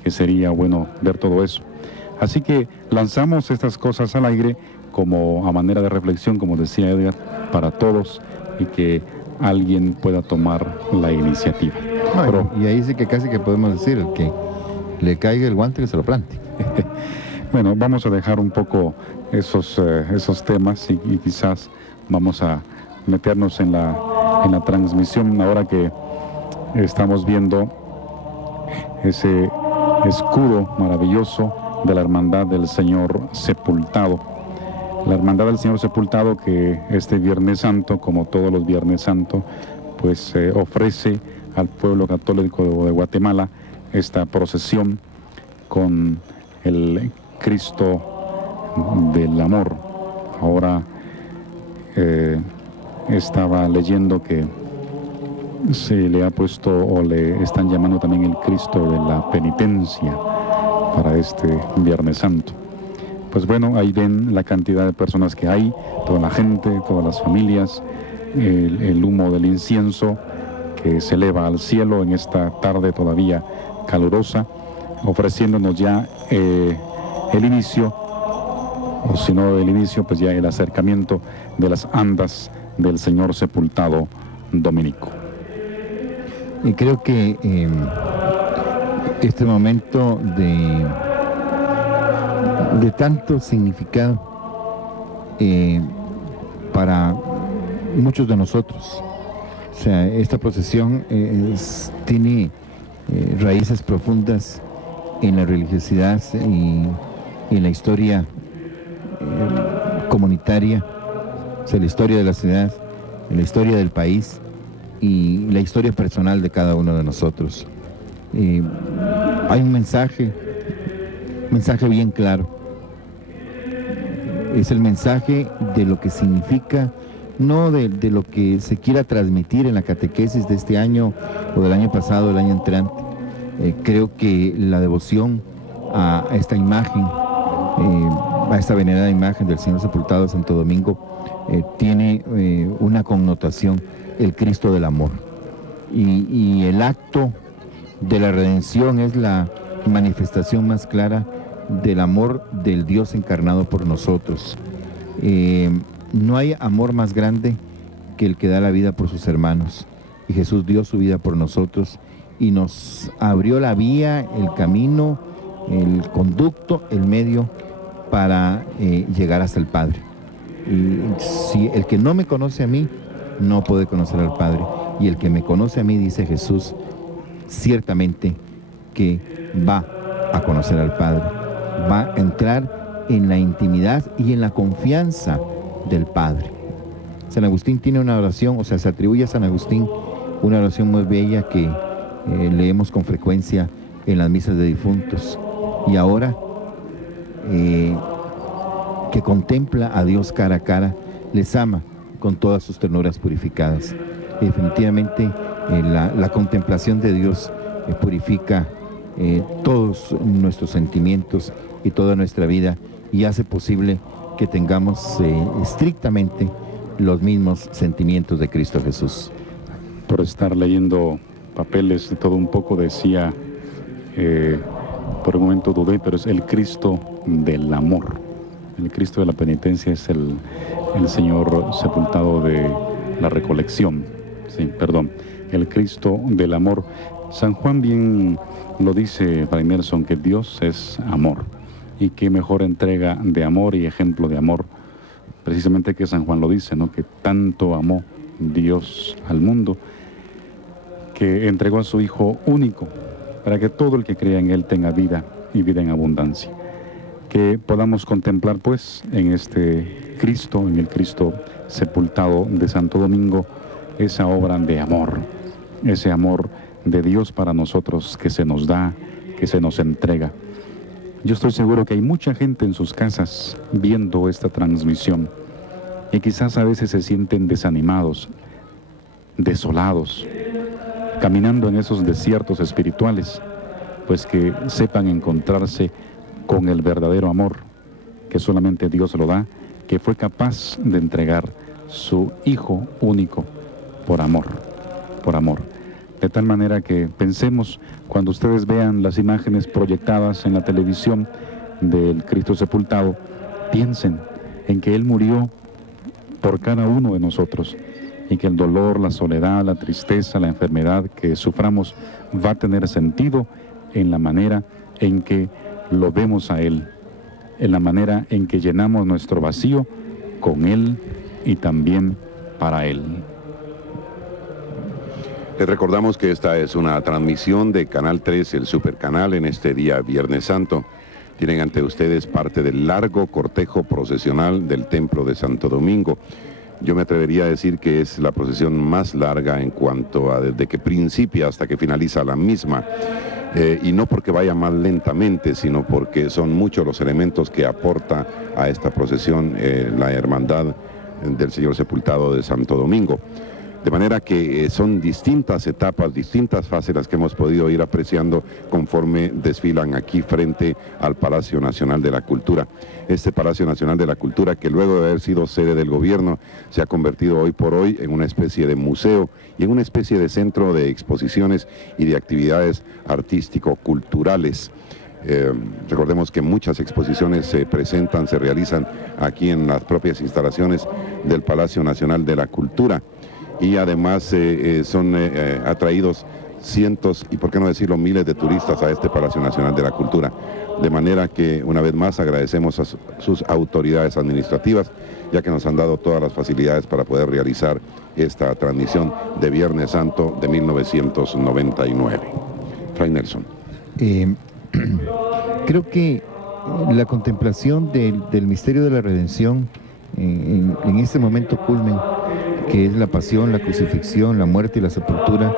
que sería bueno ver todo eso. Así que lanzamos estas cosas al aire como a manera de reflexión, como decía Edgar, para todos, y que alguien pueda tomar la iniciativa. Bueno, y ahí sí que casi que podemos decir, el que le caiga el guante que se lo plante. Bueno, vamos a dejar un poco esos temas y quizás vamos a meternos en la transmisión ahora que estamos viendo ese escudo maravilloso de la Hermandad del Señor Sepultado. La Hermandad del Señor Sepultado, que este Viernes Santo, como todos los Viernes Santos, pues ofrece al pueblo católico de Guatemala esta procesión con el Cristo del Amor. Ahora estaba leyendo que se le ha puesto, o le están llamando también el Cristo de la Penitencia para este Viernes Santo. Pues bueno, ahí ven la cantidad de personas que hay, toda la gente, todas las familias, el humo del incienso que se eleva al cielo en esta tarde todavía calurosa, ofreciéndonos ya el inicio, o si no el inicio, pues ya el acercamiento de las andas del Señor Sepultado dominico. Y creo que este momento de tanto significado para muchos de nosotros. O sea, esta procesión tiene raíces profundas en la religiosidad y en la historia comunitaria, o sea, la historia de la ciudad, la historia del país y la historia personal de cada uno de nosotros. Hay un mensaje bien claro. Es el mensaje de lo que significa, no de lo que se quiera transmitir en la catequesis de este año o del año pasado, del año entrante. Creo que la devoción a esta imagen, a esta venerada imagen del Señor Sepultado de Santo Domingo, tiene una connotación, el Cristo del Amor. Y el acto de la redención es la manifestación más clara del amor del Dios encarnado por nosotros. No hay amor más grande que el que da la vida por sus hermanos. Y Jesús dio su vida por nosotros y nos abrió la vía, el camino el conducto, el medio para llegar hasta el Padre. Y si el que no me conoce a mí, no puede conocer al Padre. Y el que me conoce a mí, dice Jesús, ciertamente que va a conocer al Padre. Va a entrar en la intimidad y en la confianza del Padre. San Agustín tiene una oración, o sea, se atribuye a San Agustín una oración muy bella que leemos con frecuencia en las misas de difuntos. Y ahora que contempla a Dios cara a cara, les ama con todas sus ternuras purificadas. Y definitivamente la contemplación de Dios purifica todos nuestros sentimientos y toda nuestra vida y hace posible que tengamos estrictamente los mismos sentimientos de Cristo Jesús. Por estar leyendo papeles de todo un poco, decía, por un momento dudé, pero es el Cristo del amor. El Cristo de la penitencia es el Señor sepultado de la recolección. Sí, perdón, el Cristo del amor. San Juan bien lo dice, Fray Nelson, que Dios es amor. Y qué mejor entrega de amor y ejemplo de amor, precisamente que San Juan lo dice, ¿no? Que tanto amó Dios al mundo, que entregó a su Hijo único, para que todo el que crea en Él tenga vida y vida en abundancia. Que podamos contemplar, pues, en este Cristo, en el Cristo sepultado de Santo Domingo, esa obra de amor, ese amor de Dios para nosotros que se nos da, que se nos entrega. Yo estoy seguro que hay mucha gente en sus casas viendo esta transmisión y quizás a veces se sienten desanimados, desolados, caminando en esos desiertos espirituales, pues que sepan encontrarse con el verdadero amor que solamente Dios lo da, que fue capaz de entregar su Hijo único por amor, por amor. De tal manera que pensemos, cuando ustedes vean las imágenes proyectadas en la televisión del Cristo sepultado, piensen en que Él murió por cada uno de nosotros y que el dolor, la soledad, la tristeza, la enfermedad que suframos va a tener sentido en la manera en que lo vemos a Él, en la manera en que llenamos nuestro vacío con Él y también para Él. Les recordamos que esta es una transmisión de Canal 3, el Supercanal, en este día Viernes Santo. Tienen ante ustedes parte del largo cortejo procesional del Templo de Santo Domingo. Yo me atrevería a decir que es la procesión más larga en cuanto a desde que principia hasta que finaliza la misma. Y no porque vaya más lentamente, sino porque son muchos los elementos que aporta a esta procesión la Hermandad del Señor Sepultado de Santo Domingo. De manera que son distintas etapas, distintas fases las que hemos podido ir apreciando conforme desfilan aquí frente al Palacio Nacional de la Cultura. Este Palacio Nacional de la Cultura, que luego de haber sido sede del gobierno, se ha convertido hoy por hoy en una especie de museo y en una especie de centro de exposiciones y de actividades artístico-culturales. Recordemos que muchas exposiciones se presentan, se realizan aquí en las propias instalaciones del Palacio Nacional de la Cultura. Y además son atraídos cientos, y por qué no decirlo, miles de turistas a este Palacio Nacional de la Cultura. De manera que una vez más agradecemos a sus autoridades administrativas, ya que nos han dado todas las facilidades para poder realizar esta transmisión de Viernes Santo de 1999. Fray Nelson. Creo que la contemplación del misterio de la redención en este momento culmen, que es la pasión, la crucifixión, la muerte y la sepultura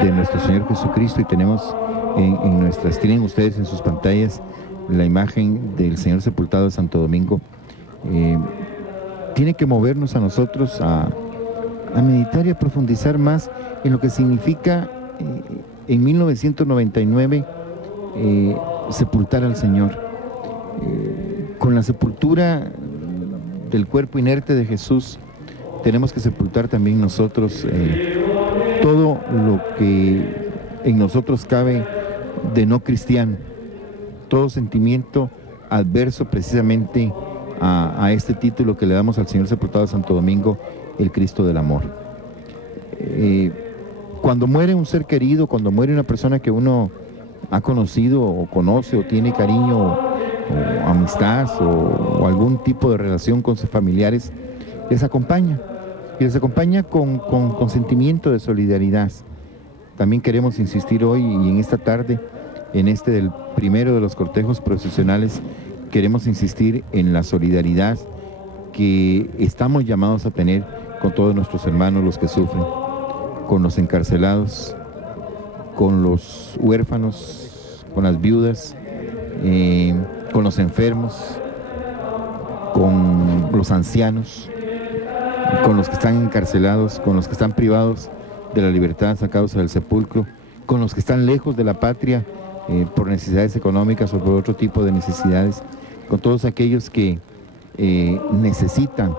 de nuestro Señor Jesucristo, y tenemos tienen ustedes en sus pantallas la imagen del Señor sepultado de Santo Domingo. Tiene que movernos a nosotros a meditar y a profundizar más en lo que significa en 1999 sepultar al Señor. Con la sepultura del cuerpo inerte de Jesús, tenemos que sepultar también nosotros todo lo que en nosotros cabe de no cristiano, todo sentimiento adverso precisamente a este título que le damos al Señor sepultado de Santo Domingo, el Cristo del amor. Cuando muere un ser querido, cuando muere una persona que uno ha conocido o conoce o tiene cariño o amistad o algún tipo de relación con sus familiares, les acompaña. Y les acompaña con sentimiento de solidaridad. También queremos insistir hoy y en esta tarde, en este del primero de los cortejos procesionales, queremos insistir en la solidaridad que estamos llamados a tener con todos nuestros hermanos, los que sufren, con los encarcelados, con los huérfanos, con las viudas, con los enfermos, con los ancianos, con los que están encarcelados, con los que están privados de la libertad a causa del sepulcro, con los que están lejos de la patria por necesidades económicas o por otro tipo de necesidades, con todos aquellos que necesitan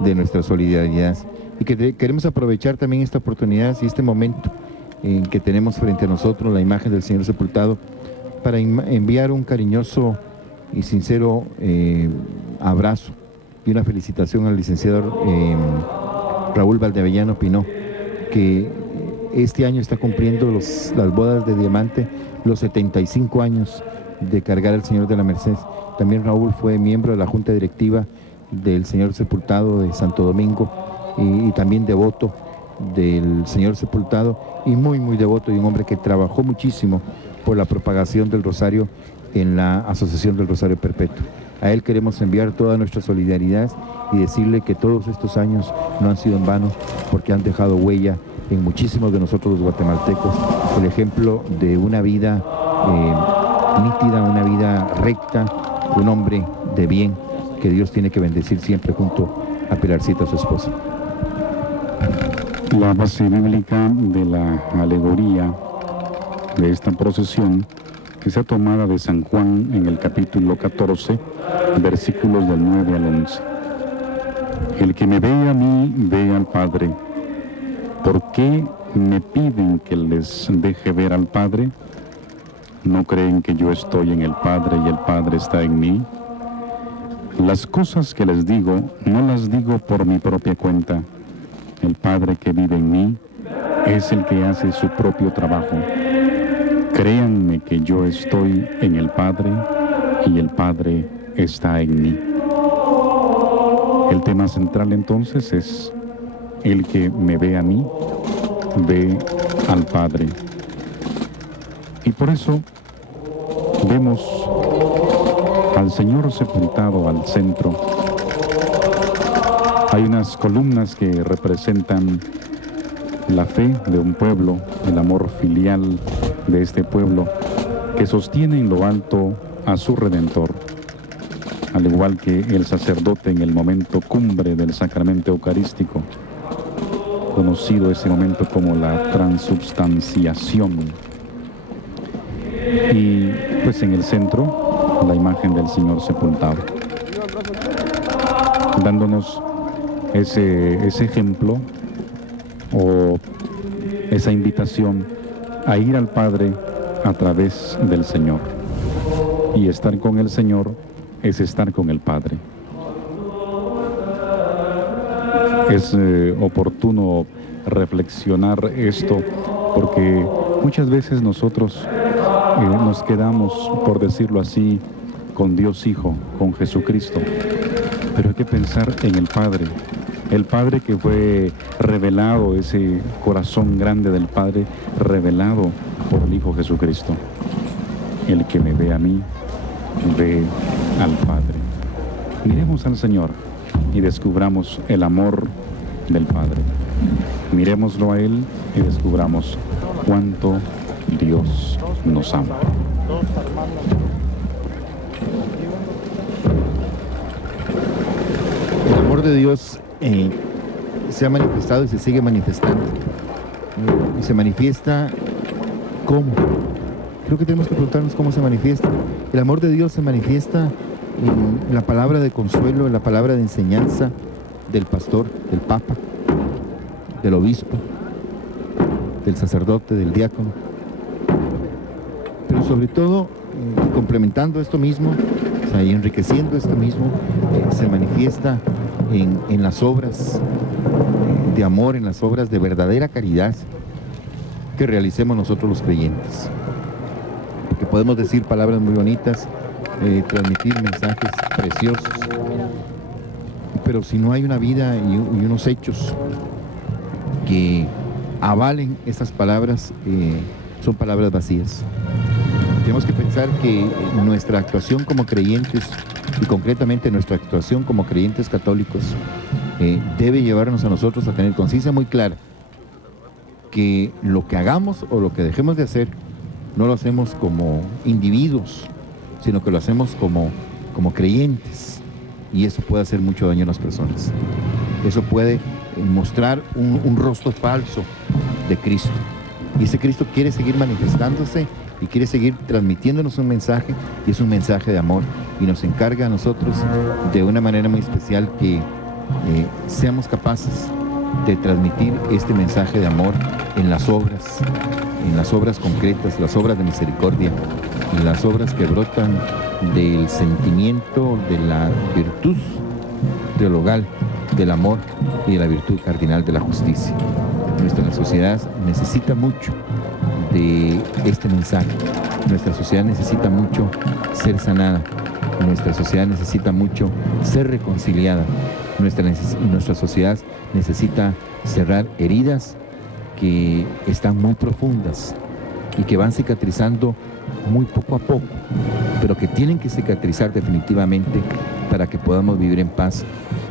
de nuestra solidaridad. Y que queremos aprovechar también esta oportunidad y este momento en que tenemos frente a nosotros la imagen del Señor sepultado para enviar un cariñoso y sincero abrazo y una felicitación al licenciado Raúl Valdeavellano Pinó, que este año está cumpliendo las bodas de diamante, los 75 años de cargar al Señor de la Merced. También Raúl fue miembro de la Junta Directiva del Señor Sepultado de Santo Domingo y también devoto del Señor Sepultado y muy devoto, y un hombre que trabajó muchísimo por la propagación del Rosario en la Asociación del Rosario Perpetuo. A él queremos enviar toda nuestra solidaridad y decirle que todos estos años no han sido en vano, porque han dejado huella en muchísimos de nosotros los guatemaltecos, el ejemplo de una vida nítida, una vida recta, un hombre de bien que Dios tiene que bendecir siempre junto a Pilarcita, su esposa. La base bíblica de la alegoría de esta procesión está tomada de San Juan en el capítulo 14, versículos del 9 al 11. El que me ve a mí, ve al Padre. ¿Por qué me piden que les deje ver al Padre? ¿No creen que yo estoy en el Padre y el Padre está en mí? Las cosas que les digo, no las digo por mi propia cuenta. El Padre que vive en mí es el que hace su propio trabajo. Créanme que yo estoy en el Padre y el Padre está en mí. El tema central entonces es: el que me ve a mí, ve al Padre. Y por eso vemos al Señor sepultado al centro. Hay unas columnas que representan la fe de un pueblo, el amor filial de este pueblo, que sostiene en lo alto a su Redentor, al igual que el sacerdote en el momento cumbre del sacramento eucarístico, conocido ese momento como la transubstanciación. Y pues en el centro, la imagen del Señor sepultado, dándonos ese ejemplo o esa invitación a ir al Padre a través del Señor. Y estar con el Señor es estar con el Padre. Es oportuno reflexionar esto porque muchas veces nosotros nos quedamos, por decirlo así, con Dios Hijo, con Jesucristo. Pero hay que pensar en el Padre que fue revelado, ese corazón grande del Padre revelado por el Hijo Jesucristo. El que me ve a mí, ve al Padre. Miremos al Señor y descubramos el amor del Padre. Miremoslo a Él y descubramos cuánto Dios nos ama. El amor de Dios se ha manifestado y se sigue manifestando. Y se manifiesta ¿cómo? Creo que tenemos que preguntarnos cómo se manifiesta. El amor de Dios se manifiesta en la palabra de consuelo, en la palabra de enseñanza del pastor, del papa, del obispo, del sacerdote, del diácono. Pero sobre todo, complementando esto mismo, o sea, y enriqueciendo esto mismo, se manifiesta en las obras de amor, en las obras de verdadera caridad que realicemos nosotros los creyentes. porque podemos decir palabras muy bonitas, transmitir mensajes preciosos, pero si no hay una vida y unos hechos que avalen esas palabras, son palabras vacías. Tenemos que pensar que nuestra actuación como creyentes, y concretamente nuestra actuación como creyentes católicos, debe llevarnos a nosotros a tener conciencia muy clara que lo que hagamos o lo que dejemos de hacer no lo hacemos como individuos, sino que lo hacemos como creyentes, y eso puede hacer mucho daño a las personas. Eso puede mostrar un rostro falso de Cristo, y ese Cristo quiere seguir manifestándose y quiere seguir transmitiéndonos un mensaje, y es un mensaje de amor, y nos encarga a nosotros de una manera muy especial que seamos capaces de transmitir este mensaje de amor en las obras concretas, las obras de misericordia, las obras que brotan del sentimiento de la virtud teologal, del amor y de la virtud cardinal de la justicia. Nuestra sociedad necesita mucho de este mensaje. Nuestra sociedad necesita mucho ser sanada. Nuestra sociedad necesita mucho ser reconciliada. Nuestra sociedad necesita cerrar heridas que están muy profundas y que van cicatrizando muy poco a poco, pero que tienen que cicatrizar definitivamente para que podamos vivir en paz,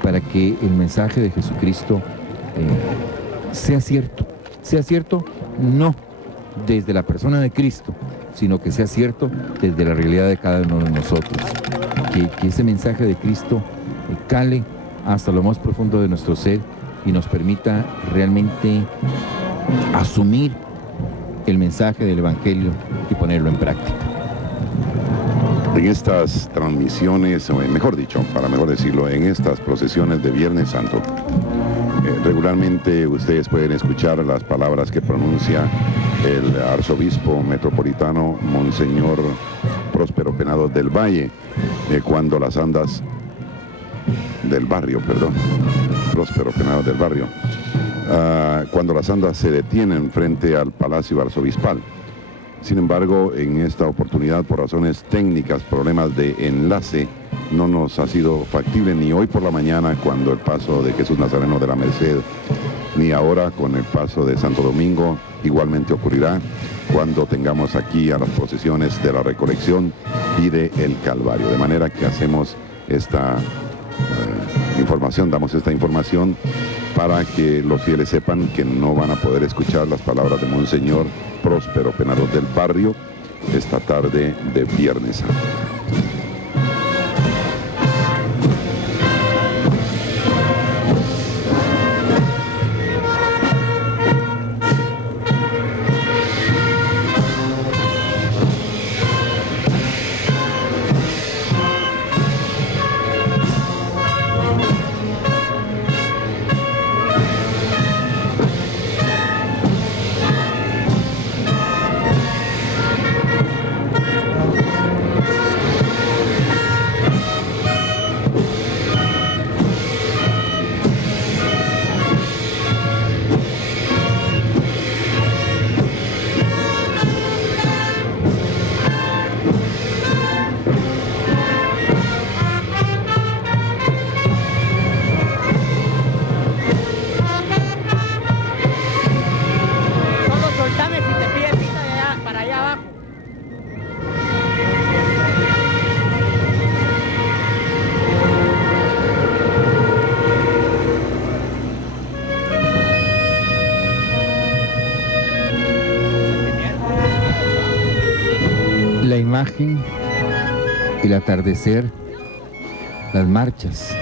para que el mensaje de Jesucristo sea cierto no desde la persona de Cristo, sino que sea cierto desde la realidad de cada uno de nosotros, que ese mensaje de Cristo cale hasta lo más profundo de nuestro ser y nos permita realmente asumir el mensaje del Evangelio y ponerlo en práctica. En estas transmisiones, o mejor dicho, para mejor decirlo, en estas procesiones de Viernes Santo, regularmente ustedes pueden escuchar las palabras que pronuncia el arzobispo metropolitano Monseñor Próspero Penado del Valle, cuando las andas del barrio, Próspero Penado del Barrio, cuando las andas se detienen frente al Palacio Arzobispal. Sin embargo, en esta oportunidad, por razones técnicas, problemas de enlace, no nos ha sido factible ni hoy por la mañana cuando el paso de Jesús Nazareno de la Merced, ni ahora con el paso de Santo Domingo. Igualmente ocurrirá cuando tengamos aquí a las procesiones de la Recolección y de el Calvario. De manera que hacemos esta información, damos esta información para que los fieles sepan que no van a poder escuchar las palabras de Monseñor Próspero Penado del Barrio esta tarde de Viernes Santo. La imagen, el atardecer, las marchas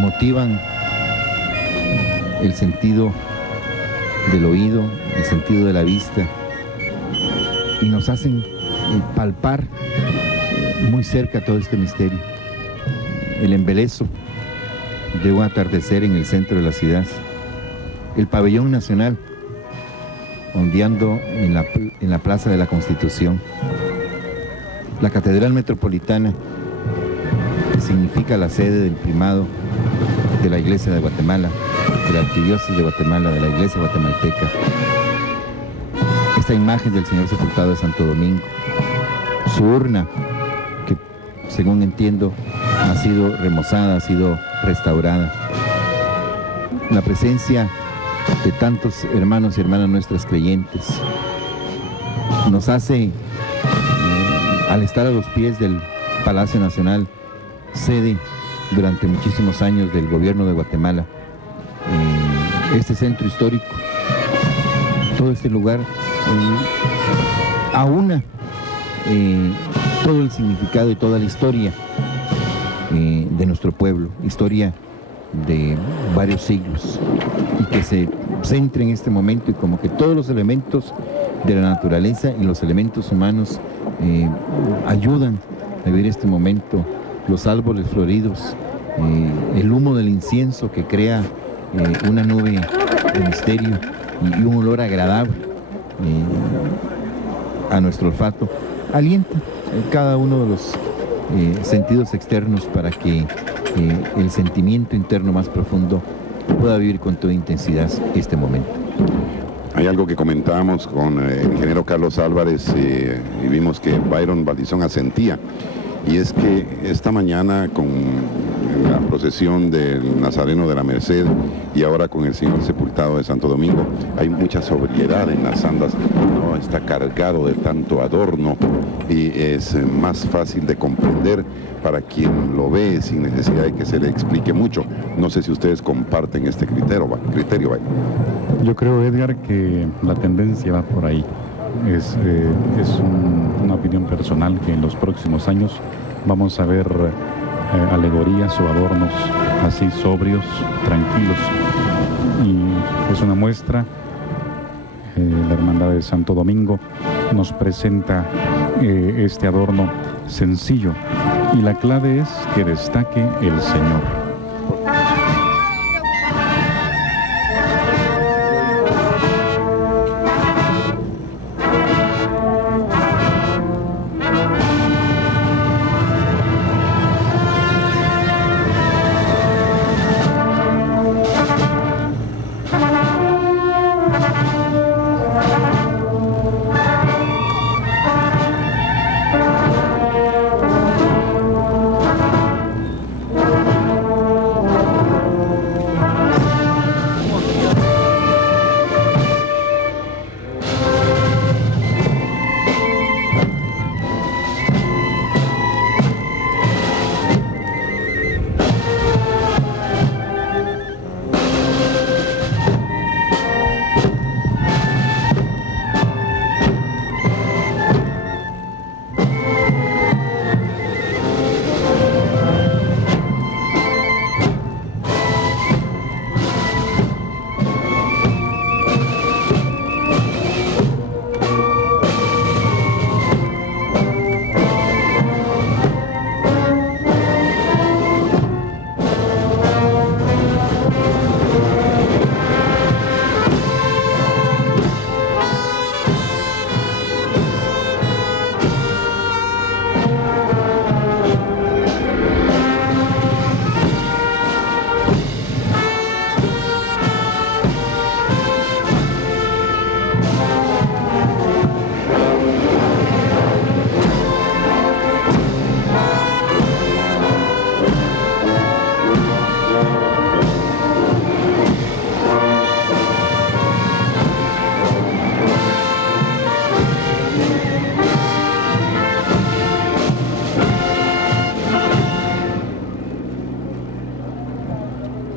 motivan el sentido del oído, el sentido de la vista, y nos hacen palpar muy cerca todo este misterio. El embelezo de un atardecer en el centro de la ciudad, el pabellón nacional ondeando en la Plaza de la Constitución, la Catedral Metropolitana, que significa la sede del primado de la Iglesia de Guatemala, de la Arquidiócesis de Guatemala, de la Iglesia guatemalteca. Esta esa imagen del Señor sepultado de Santo Domingo, su urna, que según entiendo ha sido remozada, ha sido restaurada, la presencia de tantos hermanos y hermanas nuestras creyentes, nos hace, al estar a los pies del Palacio Nacional, sede durante muchísimos años del gobierno de Guatemala, este centro histórico, todo este lugar, aúna todo el significado y toda la historia de nuestro pueblo, historia de varios siglos, y que se centre en este momento y como que todos los elementos de la naturaleza y los elementos humanos ayudan a vivir este momento, los árboles floridos, el humo del incienso que crea una nube de misterio y un olor agradable a nuestro olfato, alienta cada uno de los sentidos externos para que el sentimiento interno más profundo pueda vivir con toda intensidad este momento. Hay algo que comentábamos con el ingeniero Carlos Álvarez y vimos que Byron Valdizón asentía, y es que esta mañana con la procesión del Nazareno de la Merced y ahora con el Señor sepultado de Santo Domingo, hay mucha sobriedad en las andas, no está cargado de tanto adorno y es más fácil de comprender para quien lo ve sin necesidad de que se le explique mucho. No sé si ustedes comparten este criterio. Yo creo, Edgar, que la tendencia va por ahí. Es una opinión personal que en los próximos años vamos a ver alegorías o adornos así sobrios, tranquilos. Y es una muestra. La Hermandad de Santo Domingo nos presenta este adorno sencillo, y la clave es que destaque el Señor.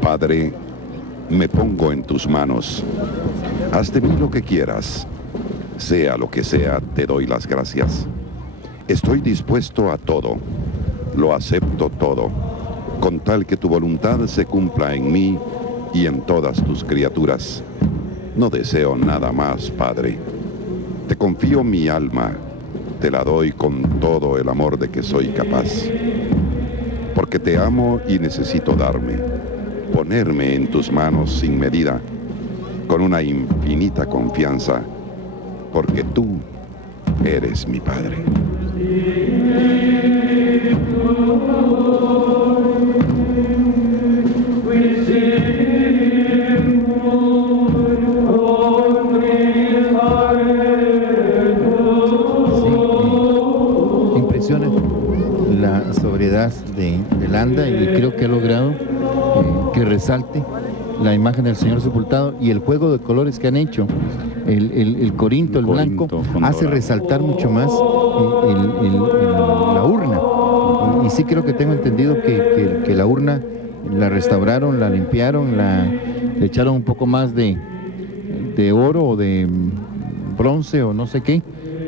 Padre, me pongo en tus manos. Haz de mí lo que quieras. Sea lo que sea, te doy las gracias. Estoy dispuesto a todo. Lo acepto todo, con tal que tu voluntad se cumpla en mí y en todas tus criaturas. No deseo nada más, Padre. Te confío mi alma. Te la doy con todo el amor de que soy capaz. Porque te amo y necesito ponerme en tus manos sin medida, con una infinita confianza, porque tú eres mi Padre. Miranda, y creo que ha logrado que resalte la imagen del Señor sepultado, y el juego de colores que han hecho, el corinto, el blanco, hace resaltar mucho más la urna. Y sí creo que tengo entendido que la urna la restauraron, la limpiaron, le echaron un poco más de oro o de bronce o no sé qué,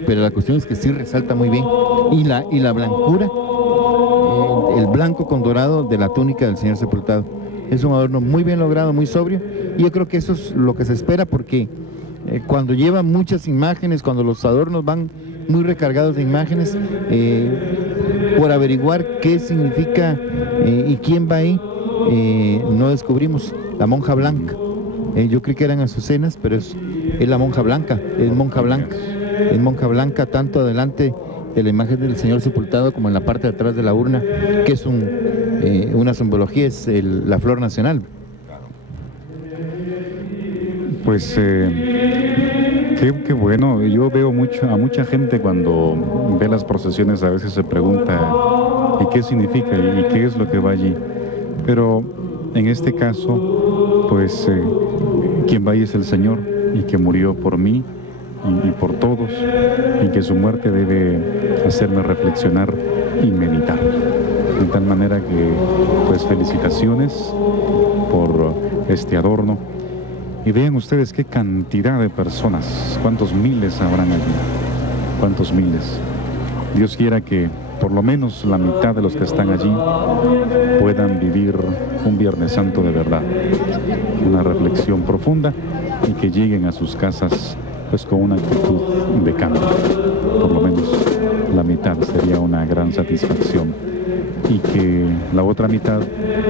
pero la cuestión es que sí resalta muy bien. Y la blancura, el blanco con dorado de la túnica del Señor sepultado. Es un adorno muy bien logrado, muy sobrio, y yo creo que eso es lo que se espera, porque cuando lleva muchas imágenes, cuando los adornos van muy recargados de imágenes, por averiguar qué significa y quién va ahí, no descubrimos la monja blanca. Yo creí que eran azucenas, pero es la monja blanca, es monja blanca tanto adelante de la imagen del Señor sepultado como en la parte de atrás de la urna, que es una simbología, es la flor nacional. Pues qué bueno. Yo veo a mucha gente cuando ve las procesiones, a veces se pregunta ¿y qué significa? ¿Y qué es lo que va allí? Pero en este caso, pues quien va ahí es el Señor, y que murió por mí y por todos, y que su muerte debe hacerme reflexionar y meditar. De tal manera que, pues, felicitaciones por este adorno. Y vean ustedes qué cantidad de personas, cuántos miles habrán allí, cuántos miles. Dios quiera que por lo menos la mitad de los que están allí puedan vivir un Viernes Santo de verdad, una reflexión profunda, y que lleguen a sus casas pues con una actitud de cambio. Por lo menos la mitad sería una gran satisfacción, y que la otra mitad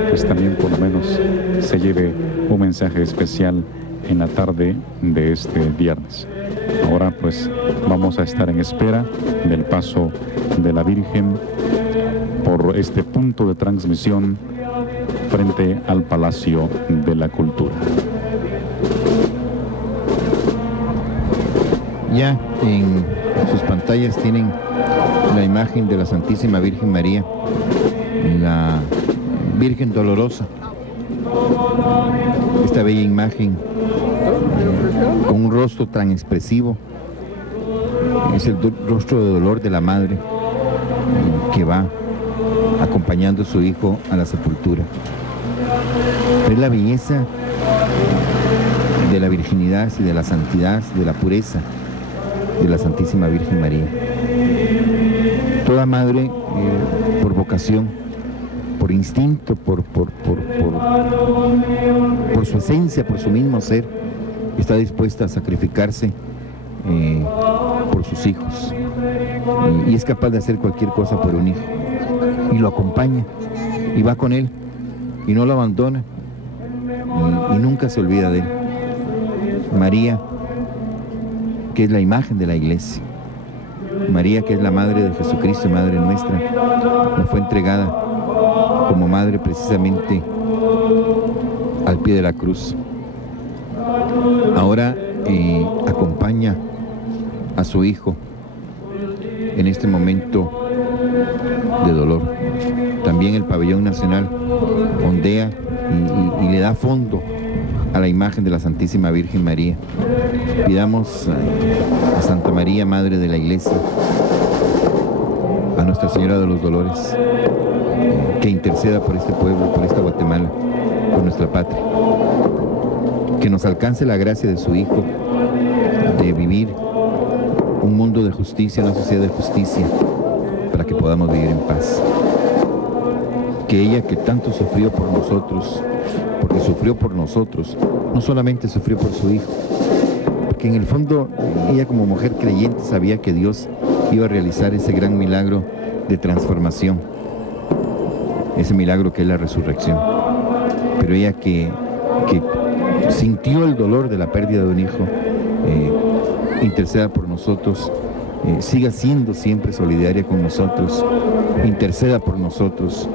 pues también por lo menos se lleve un mensaje especial en la tarde de este viernes. Ahora pues vamos a estar en espera del paso de la Virgen por este punto de transmisión frente al Palacio de la Cultura. Ya en sus pantallas tienen la imagen de la Santísima Virgen María, la Virgen Dolorosa. Esta bella imagen con un rostro tan expresivo, es el rostro de dolor de la madre que va acompañando a su hijo a la sepultura. Es la belleza de la virginidad y de la santidad, de la pureza de la Santísima Virgen María. Toda madre, por vocación, por instinto, por su esencia, por su mismo ser, está dispuesta a sacrificarse por sus hijos, y es capaz de hacer cualquier cosa por un hijo, y lo acompaña, y va con él, y no lo abandona, y nunca se olvida de él. María, que es la imagen de la Iglesia, María, que es la madre de Jesucristo, madre nuestra, nos fue entregada como madre precisamente al pie de la cruz. Ahora acompaña a su hijo en este momento de dolor. También el pabellón nacional ondea y le da fondo a la imagen de la Santísima Virgen María. Pidamos a Santa María, Madre de la Iglesia, a Nuestra Señora de los Dolores, que interceda por este pueblo, por esta Guatemala, por nuestra patria. Que nos alcance la gracia de su Hijo, de vivir un mundo de justicia, una sociedad de justicia, para que podamos vivir en paz. Que ella, que tanto sufrió por nosotros, porque sufrió por nosotros, no solamente sufrió por su Hijo, porque en el fondo ella, como mujer creyente, sabía que Dios iba a realizar ese gran milagro de transformación, ese milagro que es la resurrección. Pero ella que sintió el dolor de la pérdida de un hijo, interceda por nosotros, siga siendo siempre solidaria con nosotros, interceda por nosotros,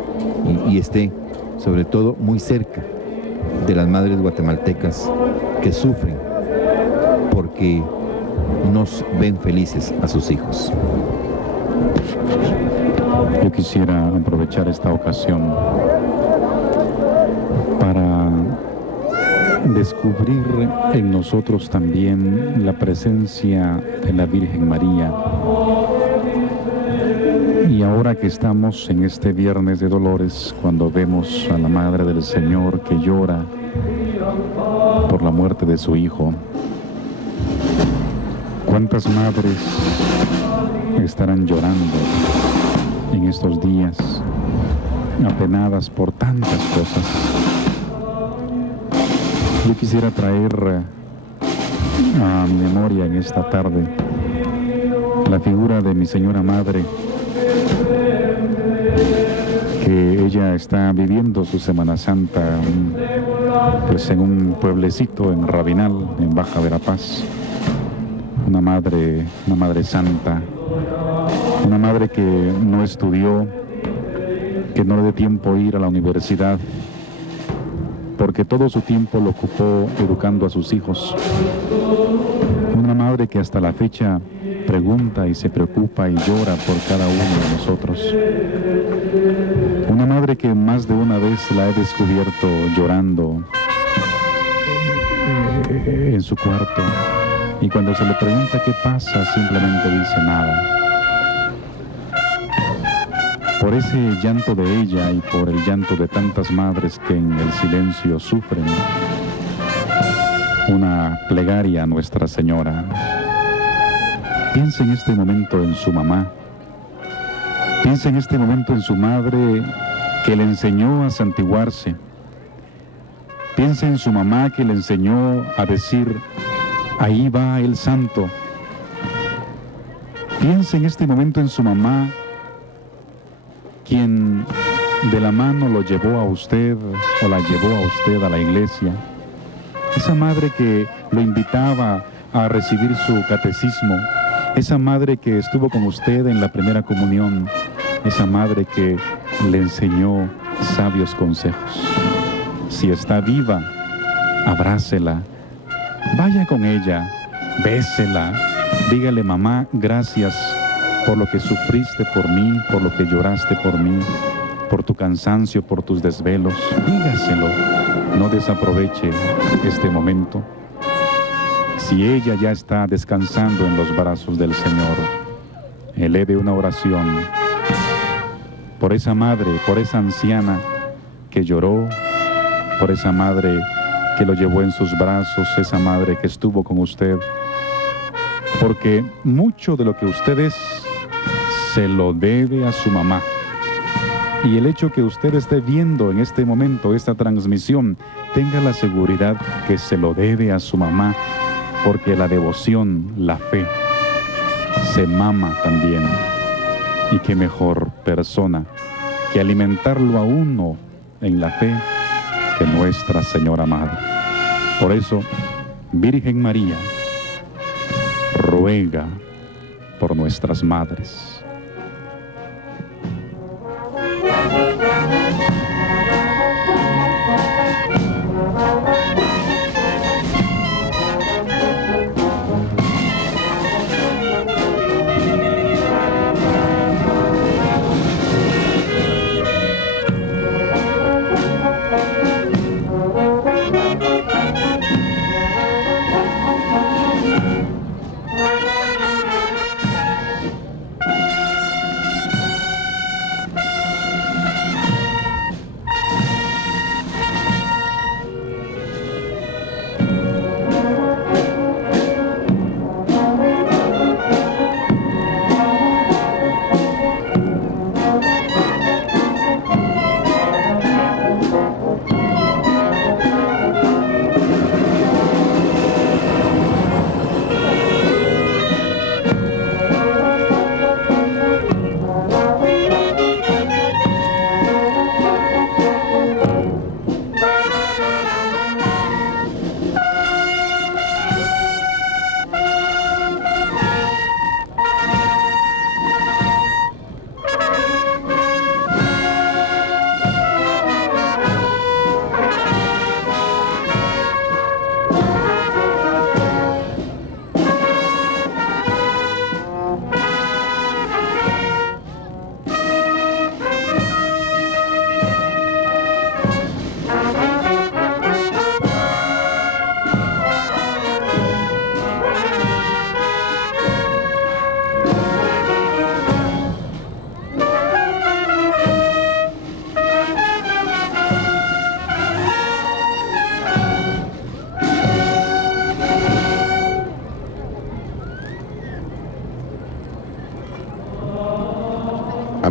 y esté sobre todo muy cerca de las madres guatemaltecas que sufren porque nos ven felices a sus hijos. Yo quisiera aprovechar esta ocasión para descubrir en nosotros también la presencia de la Virgen María. Y ahora que estamos en este Viernes de Dolores, cuando vemos a la Madre del Señor que llora por la muerte de su Hijo, ¿cuántas madres estarán llorando en estos días, apenadas por tantas cosas? Yo quisiera traer a mi memoria en esta tarde la figura de mi Señora Madre, que ella está viviendo su Semana Santa pues en un pueblecito en Rabinal, en Baja Verapaz. Una madre santa, una madre que no estudió, que no le dio tiempo a ir a la universidad, porque todo su tiempo lo ocupó educando a sus hijos. Una madre que hasta la fecha pregunta y se preocupa y llora por cada uno de nosotros. Una madre que más de una vez la he descubierto llorando en su cuarto, y cuando se le pregunta qué pasa, simplemente dice nada. Por ese llanto de ella y por el llanto de tantas madres que en el silencio sufren, una plegaria a Nuestra Señora. Piensa en este momento en su mamá. Piensa en este momento en su madre que le enseñó a santiguarse. Piensa en su mamá que le enseñó a decir: ahí va el santo. Piensa en este momento en su mamá, quien de la mano lo llevó a usted o la llevó a usted a la iglesia. Esa madre que lo invitaba a recibir su catecismo. Esa madre que estuvo con usted en la primera comunión. Esa madre que le enseñó sabios consejos. Si está viva, abrácela. Vaya con ella, bésela, dígale: mamá, gracias por lo que sufriste por mí, por lo que lloraste por mí, por tu cansancio, por tus desvelos. Dígaselo, no desaproveche este momento. Si ella ya está descansando en los brazos del Señor, eleve una oración por esa madre, por esa anciana que lloró, por esa madre que lo llevó en sus brazos, esa madre que estuvo con usted, porque mucho de lo que usted es se lo debe a su mamá. Y el hecho que usted esté viendo en este momento esta transmisión, tenga la seguridad que se lo debe a su mamá, porque la devoción, la fe, se mama también. Y qué mejor persona que alimentarlo a uno en la fe que Nuestra Señora Madre. Por eso, Virgen María, ruega por nuestras madres.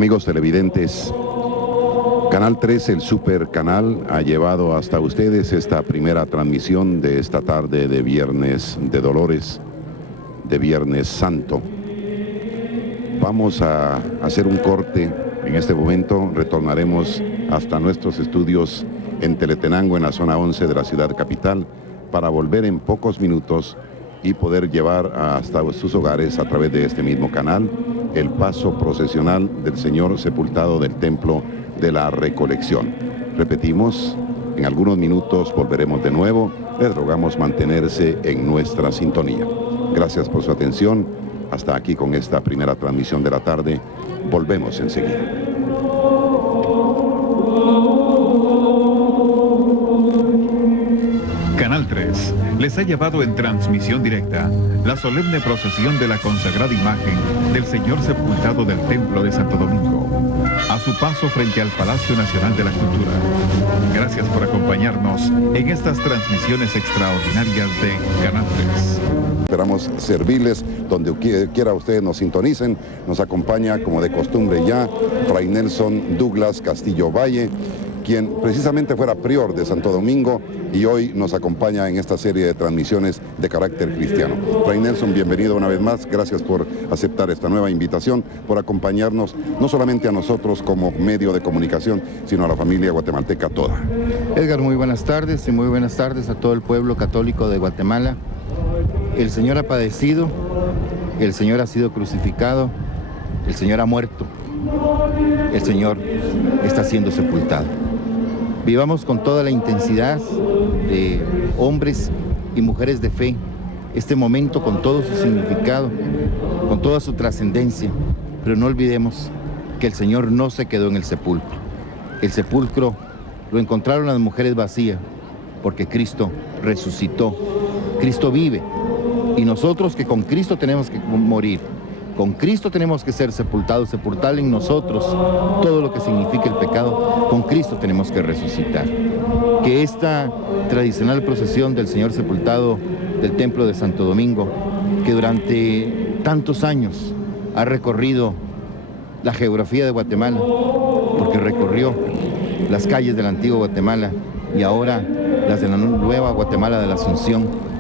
Amigos televidentes, Canal 3, el super canal, ha llevado hasta ustedes esta primera transmisión de esta tarde de Viernes de Dolores, de Viernes Santo. Vamos a hacer un corte. En este momento retornaremos hasta nuestros estudios en Teletenango, en la zona 11 de la ciudad capital, para volver en pocos minutos y poder llevar hasta sus hogares a través de este mismo canal el paso procesional del Señor sepultado del Templo de la Recolección. Repetimos, en algunos minutos volveremos de nuevo. Les rogamos mantenerse en nuestra sintonía. Gracias por su atención. Hasta aquí con esta primera transmisión de la tarde. Volvemos enseguida. Canal 3 les ha llevado en transmisión directa la solemne procesión de la consagrada imagen del Señor sepultado del Templo de Santo Domingo, a su paso frente al Palacio Nacional de la Cultura. Gracias por acompañarnos en estas transmisiones extraordinarias de Canal 3. Esperamos servirles donde quiera ustedes nos sintonicen. Nos acompaña, como de costumbre ya, Fray Nelson Douglas Castillo Valle, quien precisamente fuera prior de Santo Domingo y hoy nos acompaña en esta serie de transmisiones de carácter cristiano. Fray Nelson, bienvenido una vez más. Gracias por aceptar esta nueva invitación, por acompañarnos no solamente a nosotros como medio de comunicación, sino a la familia guatemalteca toda. Edgar, muy buenas tardes y muy buenas tardes a todo el pueblo católico de Guatemala. El Señor ha padecido, el Señor ha sido crucificado, el Señor ha muerto, el Señor está siendo sepultado. Vivamos con toda la intensidad de hombres y mujeres de fe este momento con todo su significado, con toda su trascendencia, pero no olvidemos que el Señor no se quedó en el sepulcro. El sepulcro lo encontraron las mujeres vacías porque Cristo resucitó, Cristo vive, y nosotros que con Cristo tenemos que morir, con Cristo tenemos que ser sepultados, sepultar en nosotros todo lo que significa el pecado, con Cristo tenemos que resucitar. Que esta tradicional procesión del Señor sepultado del Templo de Santo Domingo, que durante tantos años ha recorrido la geografía de Guatemala, porque recorrió las calles de la antigua Guatemala y ahora las de la nueva Guatemala de la Asunción,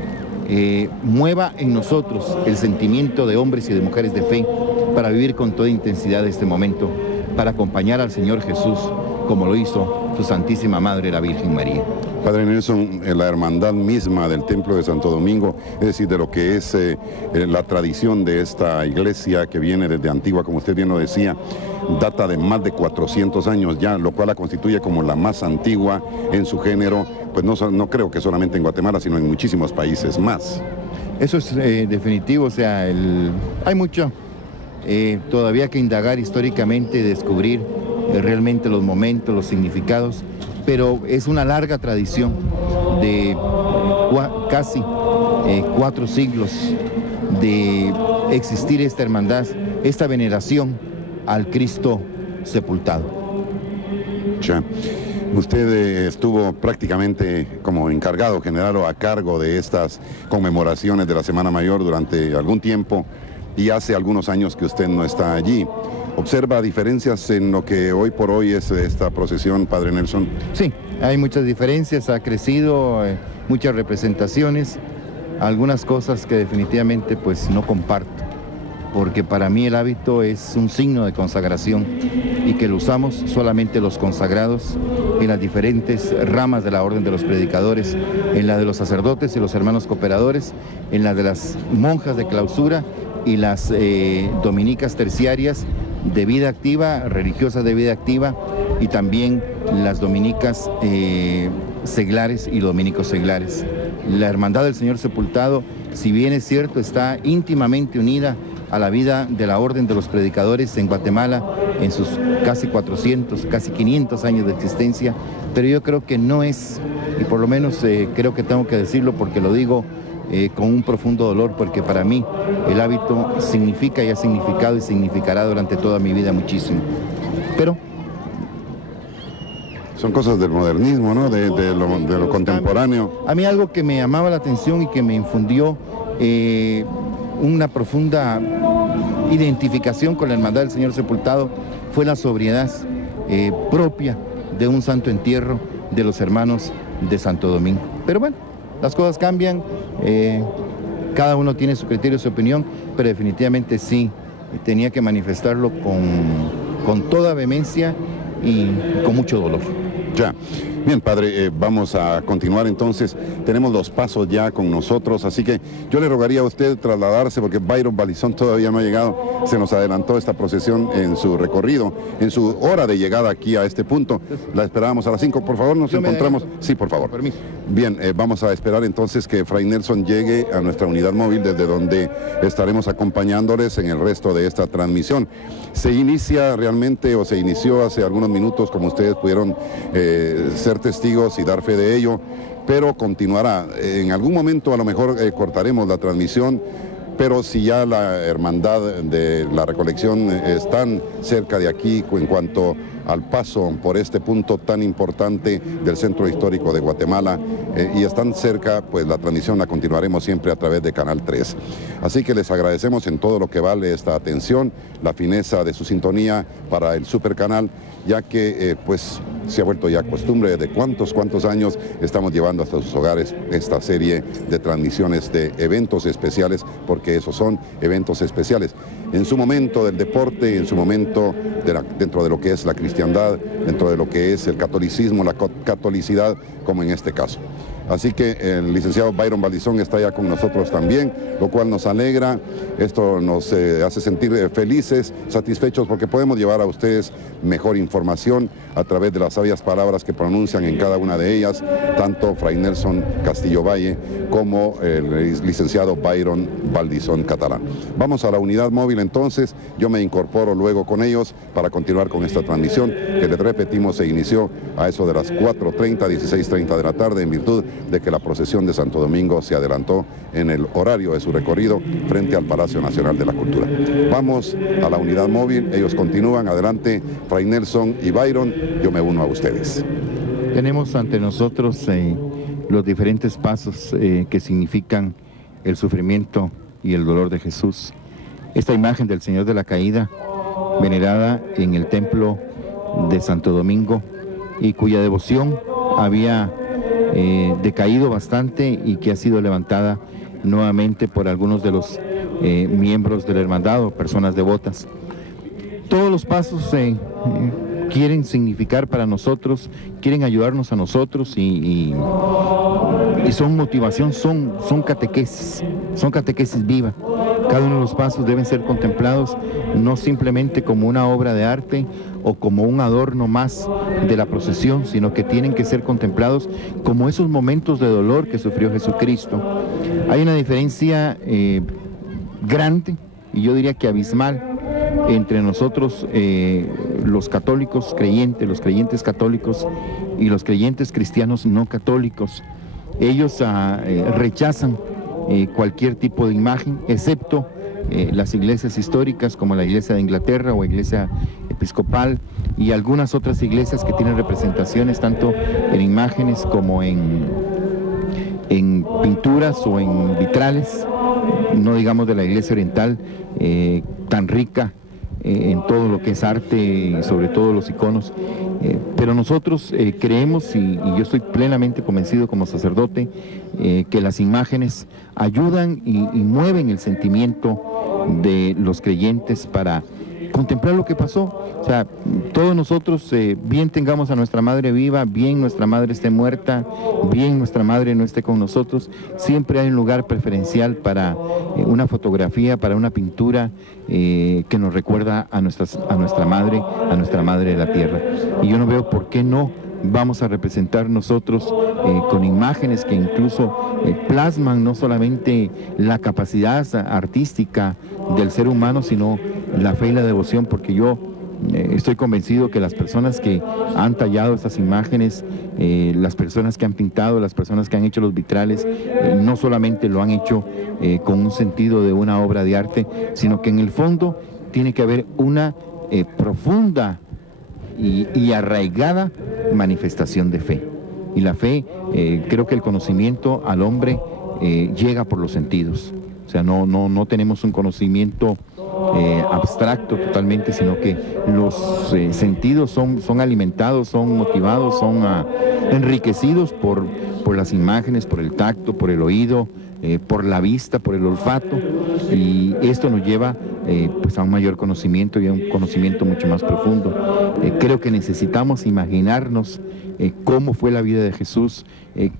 mueva en nosotros el sentimiento de hombres y de mujeres de fe para vivir con toda intensidad este momento, para acompañar al Señor Jesús como lo hizo su Santísima Madre, la Virgen María. Padre Nelson, la hermandad misma del Templo de Santo Domingo, es decir, de lo que es la tradición de esta iglesia que viene desde Antigua, como usted bien lo decía, data de más de 400 años ya, lo cual la constituye como la más antigua en su género, pues no creo que solamente en Guatemala, sino en muchísimos países más. Eso es definitivo, o sea, hay mucho todavía que indagar históricamente y descubrir realmente los momentos, los significados, pero es una larga tradición de casi 4 siglos de existir esta hermandad, esta veneración al Cristo sepultado. Ya. Usted estuvo prácticamente como encargado general o a cargo de estas conmemoraciones de la Semana Mayor durante algún tiempo y hace algunos años que usted no está allí. ¿Observa diferencias en lo que hoy por hoy es esta procesión, Padre Nelson? Sí, hay muchas diferencias, ha crecido, muchas representaciones, algunas cosas que definitivamente pues no comparto, porque para mí el hábito es un signo de consagración y que lo usamos solamente los consagrados en las diferentes ramas de la orden de los predicadores, en la de los sacerdotes y los hermanos cooperadores, en la de las monjas de clausura y las dominicas terciarias de vida activa, religiosas de vida activa, y también las dominicas seglares y dominicos seglares. La Hermandad del Señor Sepultado, si bien es cierto, está íntimamente unida a la vida de la Orden de los Predicadores en Guatemala en sus casi 400, casi 500 años de existencia, pero yo creo que no es, y por lo menos creo que tengo que decirlo porque lo digo con un profundo dolor, porque para mí el hábito significa y ha significado y significará durante toda mi vida muchísimo. Pero son cosas del modernismo, ¿no? De lo contemporáneo. A mí algo que me llamaba la atención y que me infundió una profunda identificación con la hermandad del Señor Sepultado fue la sobriedad propia de un santo entierro de los hermanos de Santo Domingo. Pero bueno, las cosas cambian, cada uno tiene su criterio, su opinión, pero definitivamente sí, tenía que manifestarlo con toda vehemencia y con mucho dolor. Ya. Bien, padre, vamos a continuar entonces. Tenemos los pasos ya con nosotros, así que yo le rogaría a usted trasladarse porque Byron Balizón todavía no ha llegado. Se nos adelantó esta procesión en su recorrido, en su hora de llegada aquí a este punto. La esperábamos a las 5, por favor, nos encontramos. Sí, por favor. Permiso. Bien, vamos a esperar entonces que Fray Nelson llegue a nuestra unidad móvil, desde donde estaremos acompañándoles en el resto de esta transmisión. Se inicia realmente, o se inició hace algunos minutos, como ustedes pudieron ser testigos y dar fe de ello, pero continuará. En algún momento a lo mejor cortaremos la transmisión, pero si ya la hermandad de la recolección están cerca de aquí en cuanto al paso por este punto tan importante del centro histórico de Guatemala y están cerca, pues la transmisión la continuaremos siempre a través de Canal 3. Así que les agradecemos en todo lo que vale esta atención, la fineza de su sintonía para el supercanal, ya que pues se ha vuelto ya costumbre de cuántos años estamos llevando hasta sus hogares esta serie de transmisiones de eventos especiales, porque esos son eventos especiales. En su momento del deporte, en su momento dentro de lo que es la cristiandad, dentro de lo que es el catolicismo, la catolicidad, como en este caso. Así que el licenciado Byron Balizón está ya con nosotros también, lo cual nos alegra, esto nos hace sentir felices, satisfechos, porque podemos llevar a ustedes mejor información a través de las sabias palabras que pronuncian en cada una de ellas, tanto Fray Nelson Castillo Valle como el licenciado Byron Balizón Catalán. Vamos a la unidad móvil entonces, yo me incorporo luego con ellos para continuar con esta transmisión, que les repetimos se inició a eso de las 4:30, 16:30 de la tarde, en virtud de que la procesión de Santo Domingo se adelantó en el horario de su recorrido frente al Palacio Nacional de la Cultura. Vamos a la unidad móvil, ellos continúan, adelante Fray Nelson y Byron, yo me uno a ustedes. Tenemos ante nosotros los diferentes pasos que significan el sufrimiento y el dolor de Jesús. Esta imagen del Señor de la Caída, venerada en el templo de Santo Domingo y cuya devoción había decaído bastante y que ha sido levantada nuevamente por algunos de los miembros de la hermandad o personas devotas. Todos los pasos quieren significar para nosotros, quieren ayudarnos a nosotros y son motivación, son catequesis viva. Cada uno de los pasos deben ser contemplados no simplemente como una obra de arte o como un adorno más de la procesión, sino que tienen que ser contemplados como esos momentos de dolor que sufrió Jesucristo. Hay una diferencia grande, y yo diría que abismal, entre nosotros los católicos creyentes, los creyentes católicos y los creyentes cristianos no católicos. Ellos rechazan cualquier tipo de imagen, excepto las iglesias históricas como la iglesia de Inglaterra o iglesia episcopal y algunas otras iglesias que tienen representaciones tanto en imágenes como en pinturas o en vitrales, no digamos de la iglesia oriental tan rica en todo lo que es arte y sobre todo los iconos, pero nosotros creemos y yo estoy plenamente convencido como sacerdote que las imágenes ayudan y mueven el sentimiento de los creyentes para contemplar lo que pasó. O sea, todos nosotros, bien tengamos a nuestra madre viva, bien nuestra madre esté muerta, bien nuestra madre no esté con nosotros, siempre hay un lugar preferencial para una fotografía, para una pintura que nos recuerda a nuestra madre de la tierra. Y yo no veo por qué no vamos a representar nosotros con imágenes que incluso plasman no solamente la capacidad artística del ser humano, sino la fe y la devoción, porque yo estoy convencido que las personas que han tallado estas imágenes, las personas que han pintado, las personas que han hecho los vitrales, no solamente lo han hecho con un sentido de una obra de arte, sino que en el fondo tiene que haber una profunda y arraigada manifestación de fe. Y la fe, creo que el conocimiento al hombre llega por los sentidos. O sea, no tenemos un conocimiento abstracto totalmente, sino que los sentidos son alimentados, son motivados, son enriquecidos por las imágenes, por el tacto, por el oído, por la vista, por el olfato, y esto nos lleva pues a un mayor conocimiento y a un conocimiento mucho más profundo. Creo que necesitamos imaginarnos cómo fue la vida de Jesús,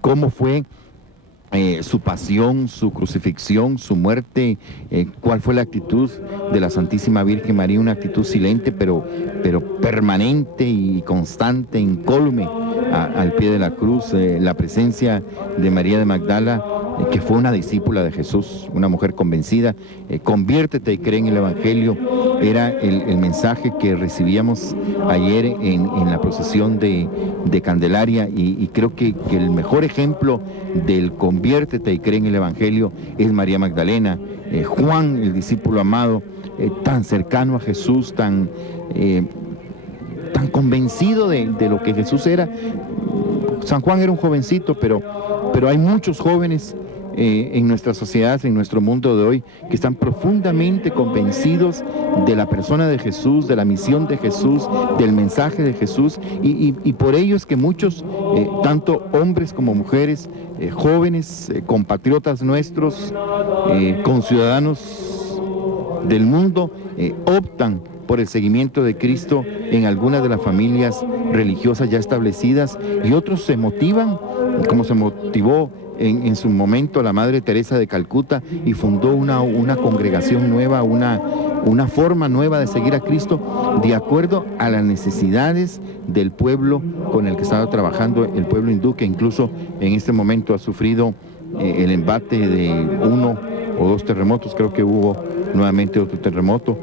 cómo fue su pasión, su crucifixión, su muerte, cuál fue la actitud de la Santísima Virgen María, una actitud silente pero permanente y constante, incólume al pie de la cruz, la presencia de María de Magdala, que fue una discípula de Jesús, una mujer convencida. Conviértete y cree en el Evangelio, era el mensaje que recibíamos ayer en la procesión de Candelaria, y creo que el mejor ejemplo del conviértete y cree en el Evangelio es María Magdalena. Juan, el discípulo amado, tan cercano a Jesús, tan convencido de lo que Jesús era. San Juan era un jovencito, pero hay muchos jóvenes en nuestra sociedad, en nuestro mundo de hoy, que están profundamente convencidos de la persona de Jesús, de la misión de Jesús, del mensaje de Jesús, y por ello es que muchos, tanto hombres como mujeres, jóvenes, compatriotas nuestros, conciudadanos del mundo, optan por el seguimiento de Cristo en algunas de las familias religiosas ya establecidas, y otros se motivan, como se motivó en su momento la Madre Teresa de Calcuta, y fundó una congregación nueva, una forma nueva de seguir a Cristo, de acuerdo a las necesidades del pueblo con el que estaba trabajando, el pueblo hindú, que incluso en este momento ha sufrido el embate de 1 o 2 terremotos. Creo que hubo nuevamente otro terremoto.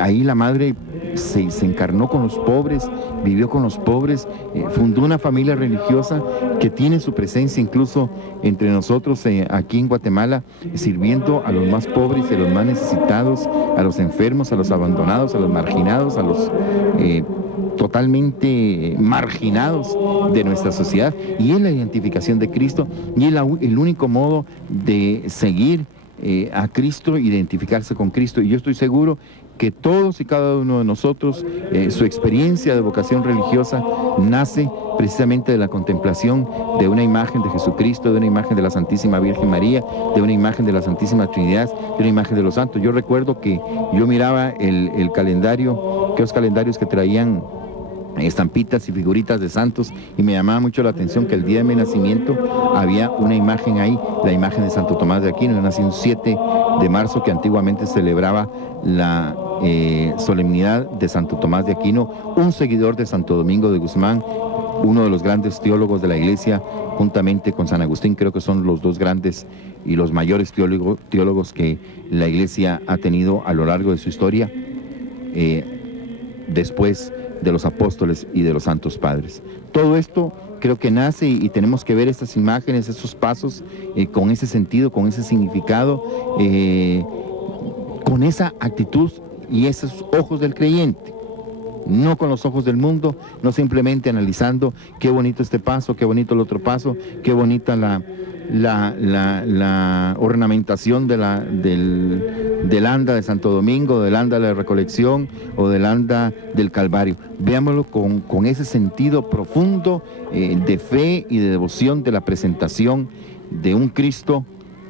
Ahí la Madre se encarnó con los pobres, vivió con los pobres, fundó una familia religiosa que tiene su presencia incluso entre nosotros aquí en Guatemala, sirviendo a los más pobres, a los más necesitados, a los enfermos, a los abandonados, a los marginados, a los totalmente marginados de nuestra sociedad. Y es la identificación de Cristo, y es el único modo de seguir a Cristo, identificarse con Cristo. Y yo estoy seguro que todos y cada uno de nosotros, su experiencia de vocación religiosa nace precisamente de la contemplación de una imagen de Jesucristo, de una imagen de la Santísima Virgen María, de una imagen de la Santísima Trinidad, de una imagen de los santos. Yo recuerdo que yo miraba el calendario, aquellos calendarios que traían estampitas y figuritas de santos, y me llamaba mucho la atención que el día de mi nacimiento había una imagen ahí, la imagen de Santo Tomás de Aquino. Yo nací un 7 de marzo, que antiguamente celebraba la solemnidad de Santo Tomás de Aquino, un seguidor de Santo Domingo de Guzmán, uno de los grandes teólogos de la Iglesia, juntamente con San Agustín. Creo que son los dos grandes y los mayores teólogos que la Iglesia ha tenido a lo largo de su historia, después de los apóstoles y de los santos padres. Todo esto creo que nace, y tenemos que ver estas imágenes, esos pasos, con ese sentido, con ese significado, con esa actitud y esos ojos del creyente, no con los ojos del mundo, no simplemente analizando qué bonito este paso, qué bonito el otro paso, qué bonita la ornamentación del anda de Santo Domingo, del anda de la Recolección o del anda del Calvario. Veámoslo con ese sentido profundo de fe y de devoción de la presentación de un Cristo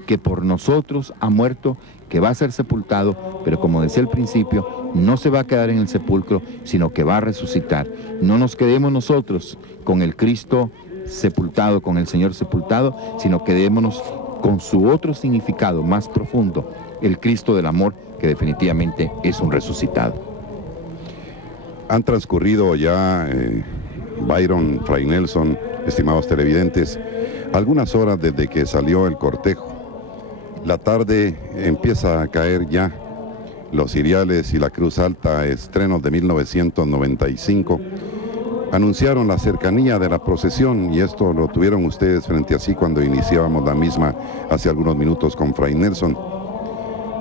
que por nosotros ha muerto, que va a ser sepultado, pero como decía al principio, no se va a quedar en el sepulcro, sino que va a resucitar. No nos quedemos nosotros con el Cristo sepultado, con el Señor sepultado, sino quedémonos con su otro significado más profundo, el Cristo del amor, que definitivamente es un resucitado. Han transcurrido ya, Byron, Fray Nelson, estimados televidentes, algunas horas desde que salió el cortejo. La tarde empieza a caer ya, los ciriales y la cruz alta, estrenos de 1995, anunciaron la cercanía de la procesión, y esto lo tuvieron ustedes frente a sí cuando iniciábamos la misma hace algunos minutos con Fray Nelson.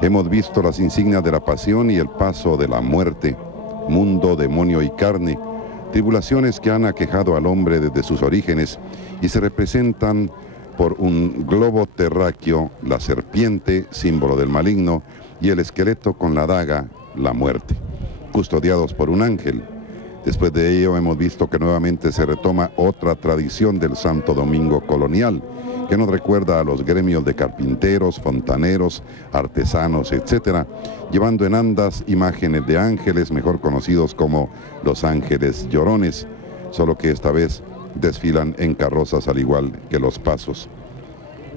Hemos visto las insignias de la pasión y el paso de la muerte, mundo, demonio y carne, tribulaciones que han aquejado al hombre desde sus orígenes y se representan por un globo terráqueo, la serpiente, símbolo del maligno, y el esqueleto con la daga, la muerte, custodiados por un ángel. Después de ello hemos visto que nuevamente se retoma otra tradición del Santo Domingo colonial, que nos recuerda a los gremios de carpinteros, fontaneros, artesanos, etcétera, llevando en andas imágenes de ángeles, mejor conocidos como los ángeles llorones, solo que esta vez desfilan en carrozas al igual que los pasos.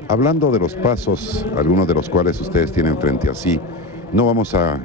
Hablando de los pasos, algunos de los cuales ustedes tienen frente a sí, no vamos a